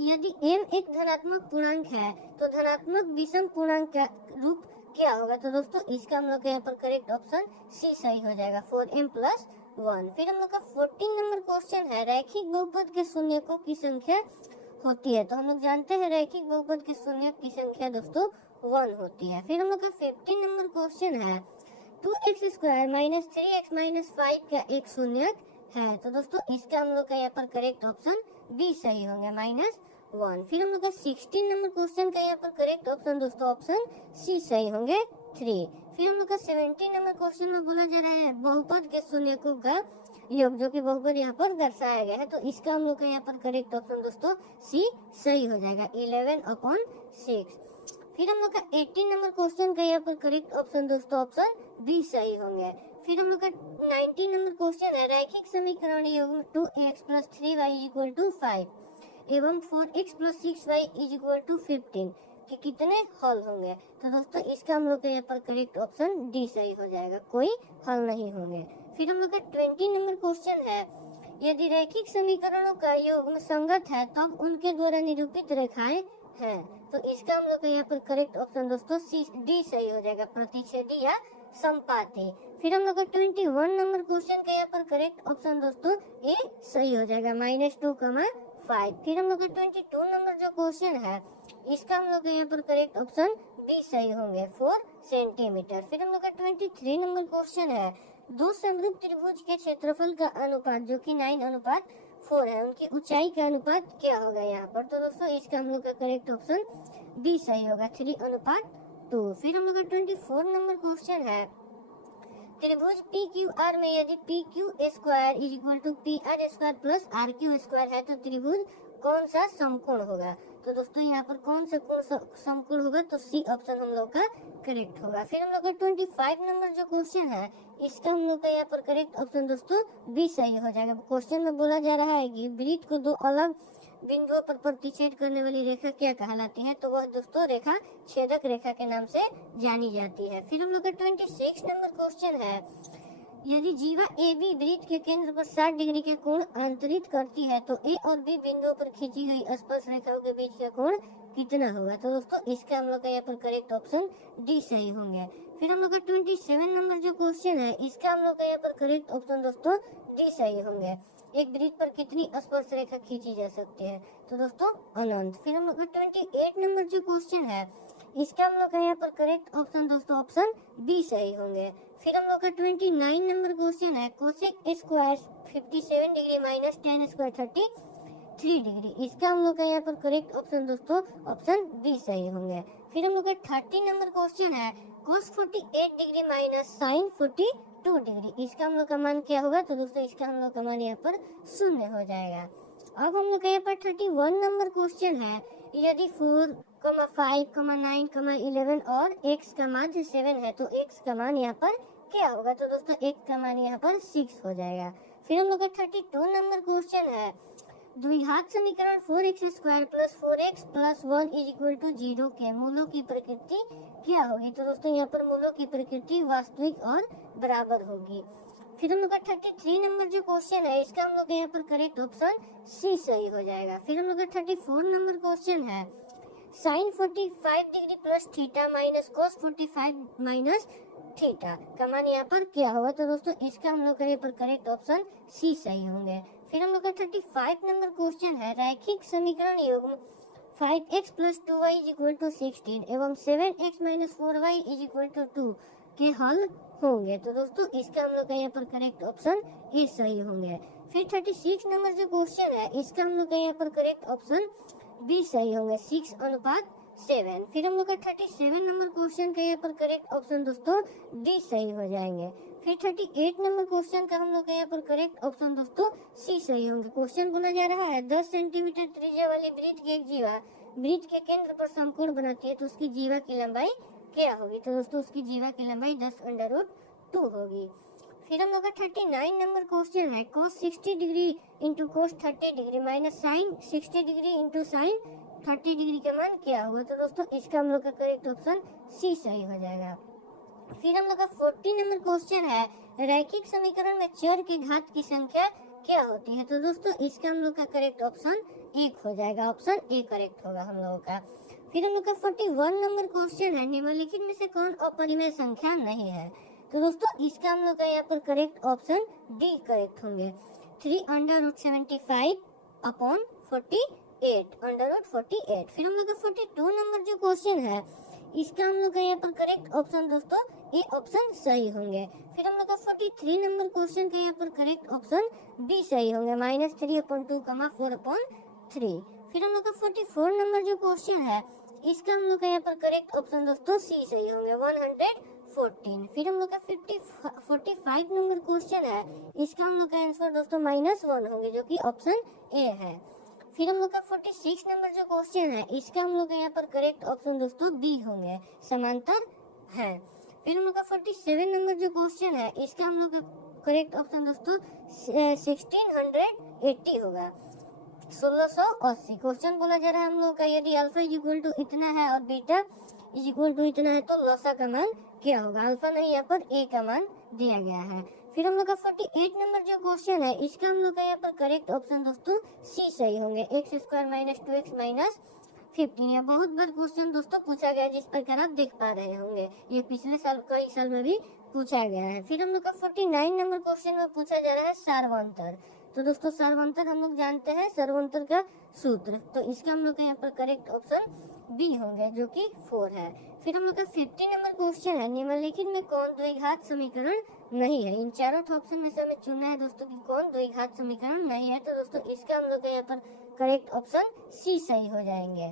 यदि m एक धनात्मक पूर्णांक है तो धनात्मक विषम पूर्णांक का रूप क्या होगा तो दोस्तों इसका हम लोग का यहाँ पर करेक्ट ऑप्शन सी सही हो जाएगा, 4m+1। फिर हम लोग का 14 नंबर क्वेश्चन है, रैखिक बहुपद के शून्यकों की संख्या होती है तो हम लोग जानते हैं रैखिक बहुपद के शून्यक की संख्या दोस्तों 1 होती है। फिर हम लोग का 15 नंबर क्वेश्चन है, 2x² -3x - 5 का एक शून्यक है तो दोस्तों इसका हम लोग का यहाँ पर करेक्ट ऑप्शन बी सही होंगे, -1। फिर हम लोग का 16 नंबर क्वेश्चन का यहाँ पर करेक्ट ऑप्शन दोस्तों ऑप्शन सी सही होंगे, 3। फिर हम लोग का 17 नंबर क्वेश्चन में बोला जा रहा है बहुपद के शून्यकों का योग जो कि बहुपद यहाँ पर दर्शाया गया है तो इसका हम लोग का यहाँ पर करेक्ट ऑप्शन दोस्तों सी सही हो जाएगा, 11/6। फिर हम लोग का 18 नंबर क्वेश्चन का यहाँ पर करेक्ट ऑप्शन दोस्तों ऑप्शन बी सही होंगे। फिर हम लोग का 19 नंबर क्वेश्चन है, रैखिक समीकरण योग 2x + 3y = 5 एवं 4x + 6y = 15 के कितने हल होंगे तो दोस्तों इसका हम लोग का यहाँ पर करेक्ट ऑप्शन डी सही हो जाएगा, कोई हल नहीं होंगे। फिर हम लोग का 20 नंबर क्वेश्चन है, यदि रैखिक समीकरणों का योग संगत है तब उनके द्वारा निरूपित रेखाएं हैं तो इसका हम लोग का यहाँ पर करेक्ट ऑप्शन दोस्तों सी डी सही हो जाएगा, प्रतिच्छेदी या संपाती। फिर हम लोग का 21 नंबर क्वेश्चन का यहाँ पर करेक्ट ऑप्शन दोस्तों ए सही हो जाएगा, -2,5। फिर हम लोग का 22 नंबर जो क्वेश्चन है इसका हम लोग का यहाँ पर करेक्ट ऑप्शन बी सही होंगे, 4 सेंटीमीटर। फिर हम लोग का 23 नंबर क्वेश्चन है, दो समरूप त्रिभुज के क्षेत्रफल का अनुपात जो कि 9:1 4 है, उनकी ऊंचाई का अनुपात क्या होगा यहाँ पर? तो दोस्तों इसका हम लोग का करेक्ट ऑप्शन बी सही होगा, 3:2। फिर हम लोग का 24 नंबर क्वेश्चन है, त्रिभुज पी क्यू आर में यदि P Q square is equal to P R square plus R Q square है तो त्रिभुज कौन सा समकोण होगा? तो दोस्तों यहाँ पर कौन सा कोण समकोण होगा? तो सी ऑप्शन हम लोग का करेक्ट होगा। फिर हम लोग का 25 नंबर जो क्वेश्चन है, इसका हम लोग का यहाँ पर करेक्ट ऑप्शन दोस्तों बी सही हो जाएगा। क्वेश्चन में बोला जा रहा है कि वृत्त को दो अलग बिंदुओं पर प्रतिच्छेद करने वाली रेखा क्या कहलाती है? तो वह दोस्तों रेखा छेदक रेखा के नाम से जानी जाती है। फिर हम लोग का 26 नंबर क्वेश्चन है, यदि जीवा ए बी वृत्त के केंद्र पर 60 डिग्री के कोण अंतरित करती है तो ए और बी बिंदुओं पर खींची गई स्पर्श रेखाओं के बीच का कोण कितना होगा? तो दोस्तों इसका हम लोग का यहाँ पर करेक्ट ऑप्शन डी सही होंगे। फिर हम लोग का 27 नंबर जो क्वेश्चन है, इसका हम लोग का यहाँ पर करेक्ट ऑप्शन दोस्तों डी सही होंगे। एक वृत्त पर कितनी स्पर्श रेखा खींची जा सकती है? तो दोस्तों अनंत। फिर हम लोग का 28 नंबर जो क्वेश्चन है, इसका हम लोग का यहाँ पर करेक्ट ऑप्शन दोस्तों ऑप्शन बी सही होंगे। फिर हम लोग का 29 नंबर क्वेश्चन है, cosec square 57 degree minus tan square 33 degree, इसका हम लोग का यहाँ पर करेक्ट ऑप्शन दोस्तों ऑप्शन बी सही होंगे। फिर हम लोग का 30 नंबर क्वेश्चन है, cos 48 degree minus sin 42 degree, इसका हम लोग का मान क्या होगा? तो दोस्तों इसका हम लोग का मान यहाँ पर 0 हो जाएगा। अब हम लोग का यहाँ पर 31 नंबर क्वेश्चन है, यदि 4, 5, 9, 11 और x का मान 7 है तो x का मान यहाँ पर क्या होगा? तो दोस्तों x का मान यहाँ पर 6 हो जाएगा। फिर हम लोग का 32 नंबर क्वेश्चन है, द्विघात समीकरण 4x square plus 4x plus 1 is equal to 0 के मूलों की प्रकृति क्या होगी? तो दोस्तों यहाँ पर मूलों की प्रकृति वास्तविक और बराबर होगी। फिर हम लोग का 33 नंबर जो क्वेश्चन है, इसका हम लोग यहाँ पर करेक्ट ऑप्शन सी सही हो जाएगा। फिर हम लोग का 34 नंबर क्वेश्चन है, sine 45 degree plus theta minus cos 45 minus theta का मान यहाँ पर क्या होगा? तो दोस्तों इसका हम लोग का यहाँ पर करेक्ट ऑप्शन सी सही होंगे। फिर हम लोग का 35 नंबर क्वेश्चन है, रैखिक समीकरण युग्म 5x plus 2y is equal to 16 एवं 7x minus 4y is equal to 2 के हल होंगे। तो दोस्तों इसका हम लोग का यहाँ पर करेक्ट ऑप्शन ए सही होंगे। फिर 36 नंबर जो क्वेश्चन है, इसका हम लोग का यहाँ पर करेक्ट ऑप्शन बी सही होंगे, 6:7। फिर हम लोग का 37 नंबर क्वेश्चन का यहाँ पर करेक्ट ऑप्शन दोस्तों डी सही हो जाएंगे। फिर 38 नंबर क्वेश्चन का हम लोग का यहाँ पर करेक्ट ऑप्शन दोस्तों सी सही होंगे। क्वेश्चन बोला जा रहा है 10 सेंटीमीटर त्रिज्या वाली वृत्त की एक जीवा वृत्त के केंद्र पर समकोण बनाती है तो उसकी जीवा की लंबाई क्या होगी? तो दोस्तों उसकी जीवा की लंबाई 10√2 होगी। फिर हम लोग का 39 नंबर क्वेश्चन है, cos 60 degree into cos 30 degree minus sine 60 degree into sine 30 degree का मान क्या होगा? तो दोस्तों इसका हम लोग का करेक्ट ऑप्शन सी सही हो जाएगा। फिर हम लोग का 40 नंबर क्वेश्चन है, रैखिक समीकरण में चर की घात की संख्या क्या होती है? तो दोस्तों इसका हम लोग का करेक्ट ऑप्शन 1 हो जाएगा, ऑप्शन ए करेक्ट होगा हम लोगों का। फिर हम लोग का 41 नंबर क्वेश्चन है, निम्नलिखित में से कौन अपरिमेय संख्या नहीं है? तो दोस्तों इसका हम लोग का यहाँ पर करेक्ट ऑप्शन डी करेक्ट होंगे, 3√75 अपॉन 48 √48। फिर हम लोग का 42 नंबर जो क्वेश्चन है, इसका हम लोग का यहाँ पर करेक्ट ऑप्शन दोस्तों ए ऑप्शन सही होंगे। फिर हम लोग का 43 नंबर क्वेश्चन का यहाँ पर करेक्ट ऑप्शन बी सही होंगे, -3/2, 4/3। फिर हम लोग का 44 नंबर जो क्वेश्चन है, इसका हम लोग का यहाँ पर करेक्ट ऑप्शन दोस्तों सी सही होंगे, 114। फिर हम लोग का 45 नंबर क्वेश्चन है, इसका हम लोग का आंसर दोस्तों -1 होंगे जो कि ऑप्शन ए है। फिर हम लोग का 46 नंबर जो क्वेश्चन है, इसका हम लोग का यहाँ पर करेक्ट ऑप्शन दोस्तों बी होंगे, समांतर है। फिर हम लोग का 47 नंबर जो क्वेश्चन है, इसका हम लोग का करेक्ट ऑप्शन दोस्तों 1680 होगा, 1680। क्वेश्चन बोला जा रहा है हम लोग का, यदि अल्फा इज इक्वल टू इतना है और बीटा इज इक्वल टू इतना है तो लसा का मान क्या होगा? अल्फा नहीं, यहाँ पर ए का मान दिया गया है। फिर हम लोग का 48 नंबर जो क्वेश्चन है, इसका हम लोग का यहाँ पर करेक्ट ऑप्शन दोस्तों सी सही होंगे, x² - 2x - 15। यह बहुत बार क्वेश्चन दोस्तों पूछा गया, जिस प्रकार आप देख पा रहे होंगे, ये पिछले साल कई साल में भी पूछा गया है। फिर हम लोग का 49 नंबर क्वेश्चन में पूछा जा रहा है सार्वंतर। तो दोस्तों सार्वंतर हम लोग जानते हैं, सार्वंतर का सूत्र, तो इसका हम लोग का यहाँ पर करेक्ट ऑप्शन बी होंगे जो कि 4 है। फिर हम लोग का 50 नंबर क्वेश्चन है, निम्नलिखित में कौन द्विघात समीकरण नहीं है। इन चारों ऑप्शन में से हमें चुनना है दोस्तों कि कौन द्विघात समीकरण नहीं है। तो दोस्तों इसका हम लोग का यहाँ पर करेक्ट ऑप्शन सी सही हो जाएंगे।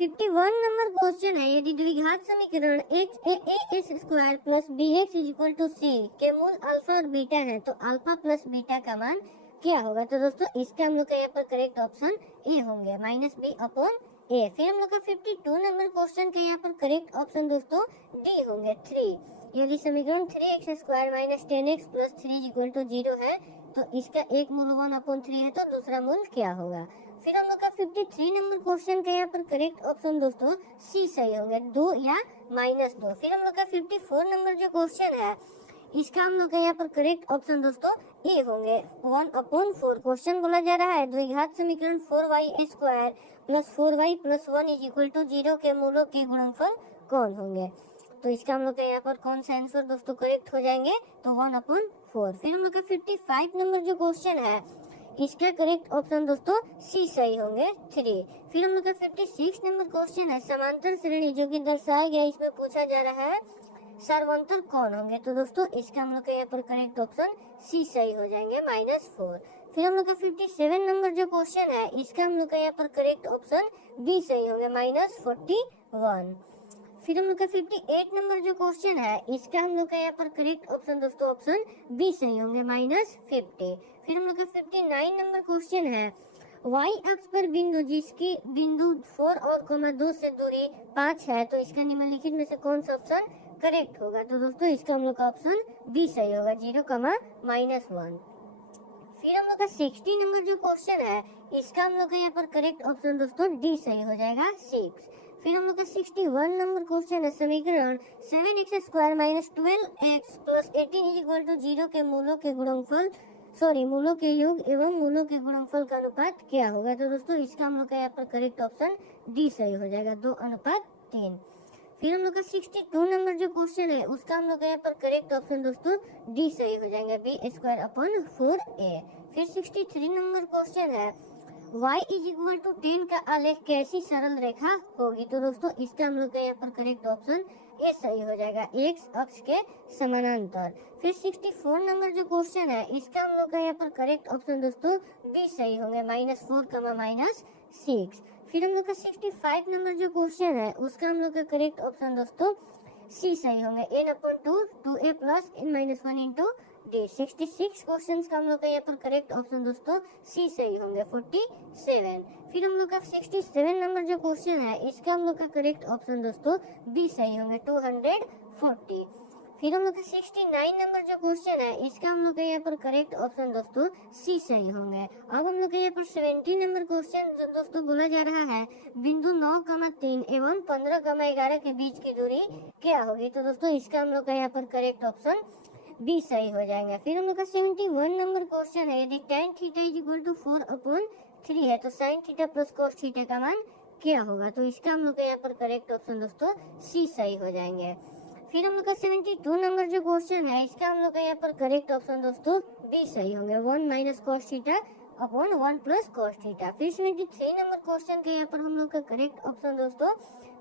51 नंबर क्वेश्चन है, यदि द्विघात समीकरण x square plus B X is equal to C के मूल अल्फा और बीटा है तो अल्फा प्लस बीटा का मान क्या होगा। तो दोस्तों इसका हम लोग का यहाँ पर करेक्ट ऑप्शन ए होंगे, माइनस बी अपॉन ए। फिर हम लोग का 52 नंबर क्वेश्चन के यहाँ पर करेक्ट ऑप्शन दोस्तों डी होंगे 3। यदि समीकरण 3x square minus 10x plus 3 equal to 0 है तो इसका एक मूल 1/3 है तो दूसरा मूल क्या होगा। फिर हम लोग का 53 नंबर क्वेश्चन के यहाँ पर करेक्ट ऑप्शन दोस्तों सी सही होंगे, 2 या -2। फिर हम लोग का 54 नंबर जो क्वेश्चन है इसका हम लोग का यहाँ पर करेक्ट ऑप्शन दोस्तों ए होंगे, 1/4। क्वेश्चन बोला जा रहा है द्विघात समीकरण 4y square plus 4y plus 1 is equal to 0 के मूलों के गुणनफल कौन होंगे। तो इसका हम लोग का यहाँ पर कौन सा आंसर दोस्तों करेक्ट हो जाएंगे, तो 1/4। फिर हम लोग का 55 नंबर जो क्वेश्चन है इसका करेक्ट ऑप्शन दोस्तों सी सही होंगे, 3। फिर हम लोग का 56 नंबर क्वेश्चन है, समांतर श्रेणी जो कि दर्शाया गया इसमें पूछा जा रहा है सर्वांतर कौन होंगे। तो दोस्तों इसका हम लोग का यहाँ पर करेक्ट ऑप्शन सी सही हो जाएंगे, -4। फिर हम लोग का 57 नंबर जो क्वेश्चन है इसका हम लोग का यहाँ पर करेक्ट ऑप्शन बी सही होंगे, -41। फिर हम लोग का 58 नंबर जो क्वेश्चन है इसका हम लोग का यहाँ पर करेक्ट ऑप्शन दोस्तों ऑप्शन बी सही होंगे, -50। फिर हम लोग का 59 नंबर क्वेश्चन है, y अक्ष पर बिंदु जिसकी बिंदु 4 और 2 से दूरी 5 है तो इसका निम्नलिखित में से कौन सा ऑप्शन करेक्ट होगा। तो दोस्तों इसका हम लोग का ऑप्शन बी सही होगा, 0, -1। फिर हम लोग का 60 नंबर जो क्वेश्चन है इसका हम लोग का यहाँ पर करेक्ट ऑप्शन दोस्तों डी सही हो जाएगा, 6। फिर हम लोग का 61 नंबर क्वेश्चन है, समीकरण 7x square minus 12x plus 18 is equal to 0 के मूलों के गुणनफल मूलों के योग एवं मूलों के गुणनफल का अनुपात क्या होगा। तो दोस्तों इसका हम लोग का यहाँ पर करेक्ट ऑप्शन डी सही हो जाएगा, 2:3। फिर हम लोग का 62 नंबर जो क्वेश्चन है उसका हम लोग का यहाँ पर करेक्ट ऑप्शन दोस्तों डी सही हो जाएंगे, b²/4a। फिर 63 नंबर क्वेश्चन है, y इज इक्वल टू 10 का आलेख कैसी सरल रेखा होगी। तो दोस्तों इसका हम लोग का यहाँ पर करेक्ट ऑप्शन ए सही हो जाएगा, x अक्ष के समानांतर। फिर 64 नंबर जो क्वेश्चन है इसका हम लोग का यहाँ पर करेक्ट ऑप्शन दोस्तों बी सही होंगे, -4, -6। फिर हम लोग का 65 नंबर जो क्वेश्चन है उसका हम लोग का करेक्ट ऑप्शन दोस्तों सी सही होंगे, n/2 2a plus n-1 into D. 66 question का हम लोग का यहाँ पर करेक्ट ऑप्शन दोस्तों सी सही होंगे, 47। फिर हम लोग का 67 नंबर जो क्वेश्चन है इसका हम लोग का करेक्ट ऑप्शन दोस्तों बी सही होंगे, 240। फिर हम लोग का 69 नंबर जो क्वेश्चन है इसका हम लोग का यहाँ पर करेक्ट ऑप्शन दोस्तों सी सही होंगे। अब हम लोग का यहाँ पर 70 नंबर क्वेश्चन दोस्तों बोला जा रहा है बिंदु 9,3 एवं 15,11 के बीच की दूरी क्या होगी। तो दोस्तों इसका हम लोग का यहाँ पर करेक्ट ऑप्शन बी सही हो जाएंगे। फिर हम लोग का 71 नंबर क्वेश्चन है, यदि tan theta is equal to 4/3 है तो sin theta plus cos theta का मान क्या होगा। तो इसका हम लोग का यहाँ पर करेक्ट ऑप्शन दोस्तों सी सही हो जाएंगे। फिर हम लोग का 72 नंबर जो क्वेश्चन है इसका हम लोग का यहाँ पर करेक्ट ऑप्शन दोस्तों बी सही होंगे, 1 - cos theta upon 1 + cos theta. फिर 73 नंबर क्वेश्चन के यहाँ पर हम लोग का करेक्ट ऑप्शन दोस्तों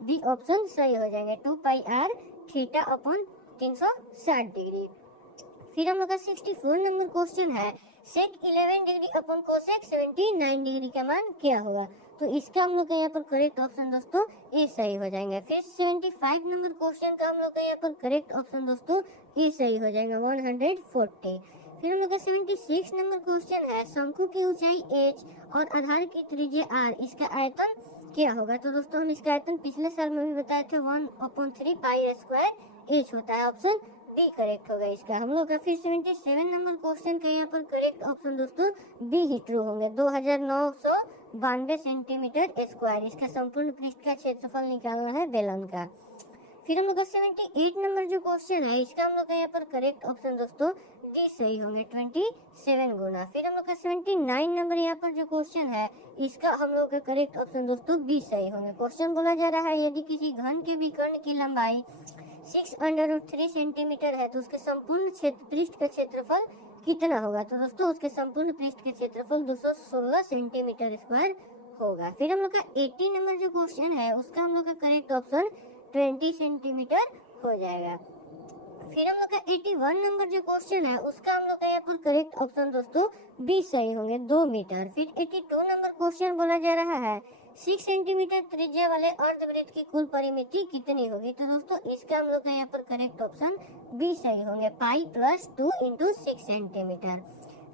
बी ऑप्शन सही हो जाएंगे, 2πr थीटा अपॉन 360 डिग्री। फिर हम लोग का 64 नंबर क्वेश्चन है, sec 11 degree upon cosec 79 degree का मान क्या होगा। तो इसका हम लोग का यहाँ पर करेक्ट ऑप्शन दोस्तों ए सही हो जाएंगे। फिर 75 नंबर क्वेश्चन का हम लोग का यहाँ पर करेक्ट ऑप्शन दोस्तों ए सही हो जाएगा, 140। फिर हम लोग का 76 नंबर क्वेश्चन है, शंकु की ऊंचाई h और आधार की त्रिज्या r, इसका आयतन क्या होगा। तो दोस्तों हम इसका आयतन पिछले साल में भी बताए थे, 1/3 πr² h होता है, ऑप्शन बी करेक्ट होगा इसका हम लोग का। फिर 77 नंबर क्वेश्चन का यहाँ पर करेक्ट ऑप्शन दोस्तों बी ही ट्रू होंगे, 2992 सेंटीमीटर स्क्वायर, इसका संपूर्ण पृष्ठ का क्षेत्रफल निकालना है बेलन का। फिर हम लोग का 78 नंबर जो क्वेश्चन है इसका हम लोग का यहाँ पर करेक्ट ऑप्शन दोस्तों डी सही होंगे, 27 गुना। फिर हम लोग का 79 नंबर यहाँ पर जो क्वेश्चन है इसका हम लोग का करेक्ट ऑप्शन दोस्तों बी सही होंगे। क्वेश्चन बोला जा रहा है, यदि किसी घन के विकर्ण की लंबाई 6√3 सेंटीमीटर है तो उसके संपूर्ण पृष्ठ का क्षेत्रफल कितना होगा। तो दोस्तों उसके संपूर्ण पृष्ठ के क्षेत्रफल 216 सेंटीमीटर स्क्वायर होगा। फिर हम लोग का 80 नंबर जो क्वेश्चन है उसका हम लोग का करेक्ट ऑप्शन 20 सेंटीमीटर हो जाएगा। फिर हम लोग का 81 नंबर जो क्वेश्चन है उसका हम लोग का यहाँ पर करेक्ट ऑप्शन दोस्तों 20 सही होंगे, 2 मीटर। फिर 82 नंबर क्वेश्चन बोला जा रहा है 6 सेंटीमीटर त्रिज्या वाले अर्धवृत्त की कुल परिमिति कितनी होगी। तो दोस्तों इसका हम लोग का यहाँ पर करेक्ट ऑप्शन 20 सही होंगे, पाई प्लस 2 इंटू 6 सेंटीमीटर।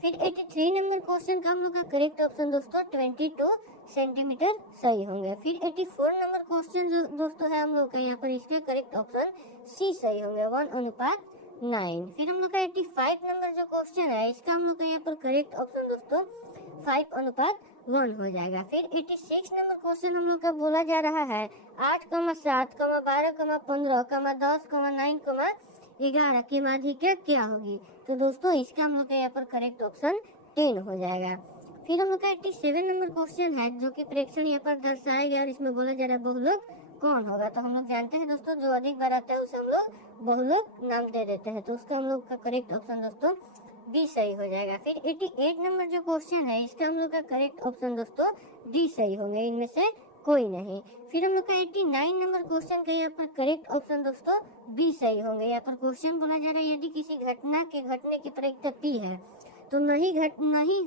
फिर 83 नंबर क्वेश्चन का हम लोग का करेक्ट ऑप्शन दोस्तों 22 सेंटीमीटर सही होंगे। फिर 84 नंबर क्वेश्चन जो दोस्तों है हम लोग का यहाँ पर इसके करेक्ट ऑप्शन सी सही होंगे, 1:9। फिर हम लोग का 85 नंबर जो क्वेश्चन है इसका हम लोग का यहाँ पर करेक्ट ऑप्शन दोस्तों 5:1 हो जाएगा। फिर 86 नंबर क्वेश्चन हम लोग का बोला जा रहा है 8,7, 12, 15, 10, 9, 11 की माध्यिका क्या होगी। तो दोस्तों इसका हम लोग का यहाँ पर करेक्ट ऑप्शन 10 हो जाएगा। फिर हम लोग का 87 नंबर क्वेश्चन है जो कि प्रेक्षण यहाँ पर दर्शाया गया और इसमें बोला जा रहा है बहुलोक कौन होगा। तो हम लोग जानते हैं दोस्तों जो अधिक बार आता है उसे हम लोग बहुलोक नाम दे देते हैं। तो उसका हम लोग का करेक्ट ऑप्शन दोस्तों 20 सही हो जाएगा। फिर 88 नंबर जो क्वेश्चन है इसका हम लोग का करेक्ट ऑप्शन दोस्तों डी सही होंगे, इनमें से कोई नहीं। फिर हम लोग का 89 नंबर क्वेश्चन का यहाँ पर करेक्ट ऑप्शन दोस्तों बी सही होंगे। यहाँ पर क्वेश्चन बोला जा रहा है यदि किसी घटना के घटने की प्रायिकता पी है तो नहीं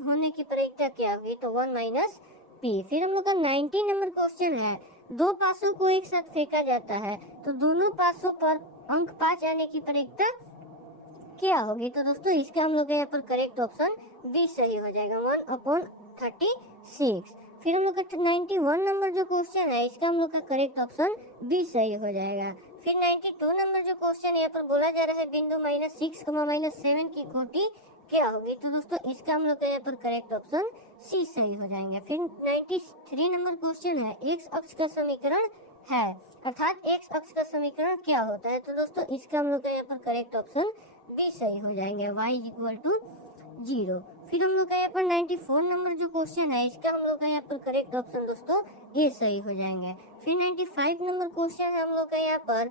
होने की प्रायिकता क्या होगी, तो 1 - पी। फिर हम लोग का 90 नंबर क्वेश्चन है 2 पासों को एक साथ फेंका जाता है तो दोनों पासों पर अंक 5 आने की प्रायिकता क्या होगी। तो दोस्तों इसका हम लोग का यहाँ पर करेक्ट ऑप्शन 20 सही हो जाएगा, 1/36। फिर हम लोग का 91 नंबर जो क्वेश्चन है इसका हम लोग का करेक्ट ऑप्शन 20 सही हो जाएगा। फिर 92 नंबर जो क्वेश्चन यहाँ पर बोला जा रहा है बिंदु -6, -7 की कोटि क्या होगी। तो दोस्तों इसका हम लोग का यहाँ पर करेक्ट ऑप्शन सी सही हो जाएंगे। फिर 93 नंबर क्वेश्चन है एक्स अक्ष का समीकरण है, अर्थात एक्स अक्ष का समीकरण क्या होता है। तो दोस्तों इसका हम लोग का यहाँ पर करेक्ट ऑप्शन बी सही हो जाएंगे, y = 0। फिर हम लोग का यहाँ पर 94 नंबर जो क्वेश्चन है इसका हम लोग का यहाँ पर करेक्ट ऑप्शन दोस्तों ए सही हो जाएंगे। फिर 95 नंबर क्वेश्चन है हम लोग का यहाँ पर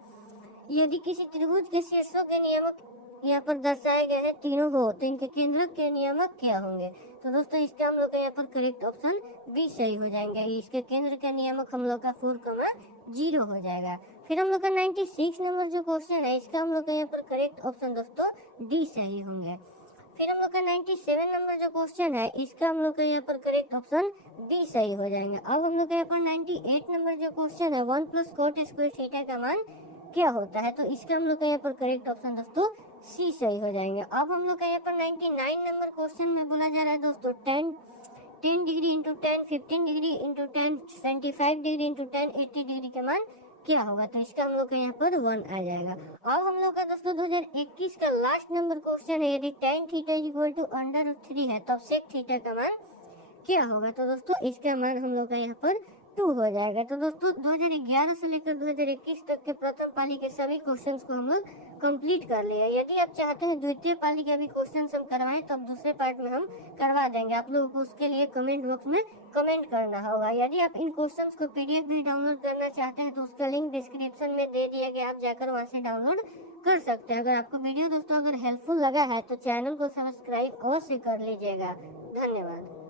यदि किसी त्रिभुज के शीर्षों के नियामक यहाँ पर दर्शाए गए हैं तीनों हो तो इनके केंद्रक के नियामक क्या होंगे। तो दोस्तों इसका हम लोग का यहाँ पर करेक्ट ऑप्शन बी सही हो जाएंगे, इसके केंद्र का नियामक हम लोग का 4,0 हो जाएगा। फिर हम लोग का 96 नंबर जो क्वेश्चन है इसका हम लोग का यहाँ पर करेक्ट ऑप्शन दोस्तों डी सही होंगे। फिर हम लोग का 97 नंबर जो क्वेश्चन है इसका हम लोग का यहाँ पर करेक्ट ऑप्शन डी सही हो जाएंगे। अब हम लोग का यहाँ पर 98 नंबर जो क्वेश्चन है 1 + cot² थीटा का मान क्या होता है। तो इसका हम लोग का यहाँ पर करेक्ट ऑप्शन दोस्तों सी सही हो जाएंगे। अब हम लोग का यहाँ पर 99 नंबर क्वेश्चन में बोला जा रहा है दोस्तों 10 degree into 10, 15 degree into 10, 25 degree into 10, 80 degree का मान क्या होगा। तो इसका हम लोग का यहाँ पर 1 आ जाएगा। अब हम लोग का दोस्तों 2021 का लास्ट नंबर क्वेश्चन है यदि tan थीटा = √3 है तब sec थीटा का मान क्या होगा। तो दोस्तों इसका मान हम लोग का यहाँ पर 2 हो जाएगा। तो दोस्तों 2011 से लेकर 2021 तक के प्रथम पाली के सभी क्वेश्चंस को हम लोग कंप्लीट कर लिया। यदि आप चाहते हैं द्वितीय पाली के भी क्वेश्चंस हम करवाएं तो अब दूसरे पार्ट में हम करवा देंगे। आप लोगों को उसके लिए कमेंट बॉक्स में कमेंट करना होगा। यदि आप इन क्वेश्चंस को पीडीएफ भी डाउनलोड करना चाहते हैं तो उसका लिंक डिस्क्रिप्शन में दे दिया गया, आप जाकर वहां से डाउनलोड कर सकते हैं। अगर आपको वीडियो दोस्तों अगर हेल्पफुल लगा है तो चैनल को सब्सक्राइब अवश्य कर लीजिएगा। धन्यवाद।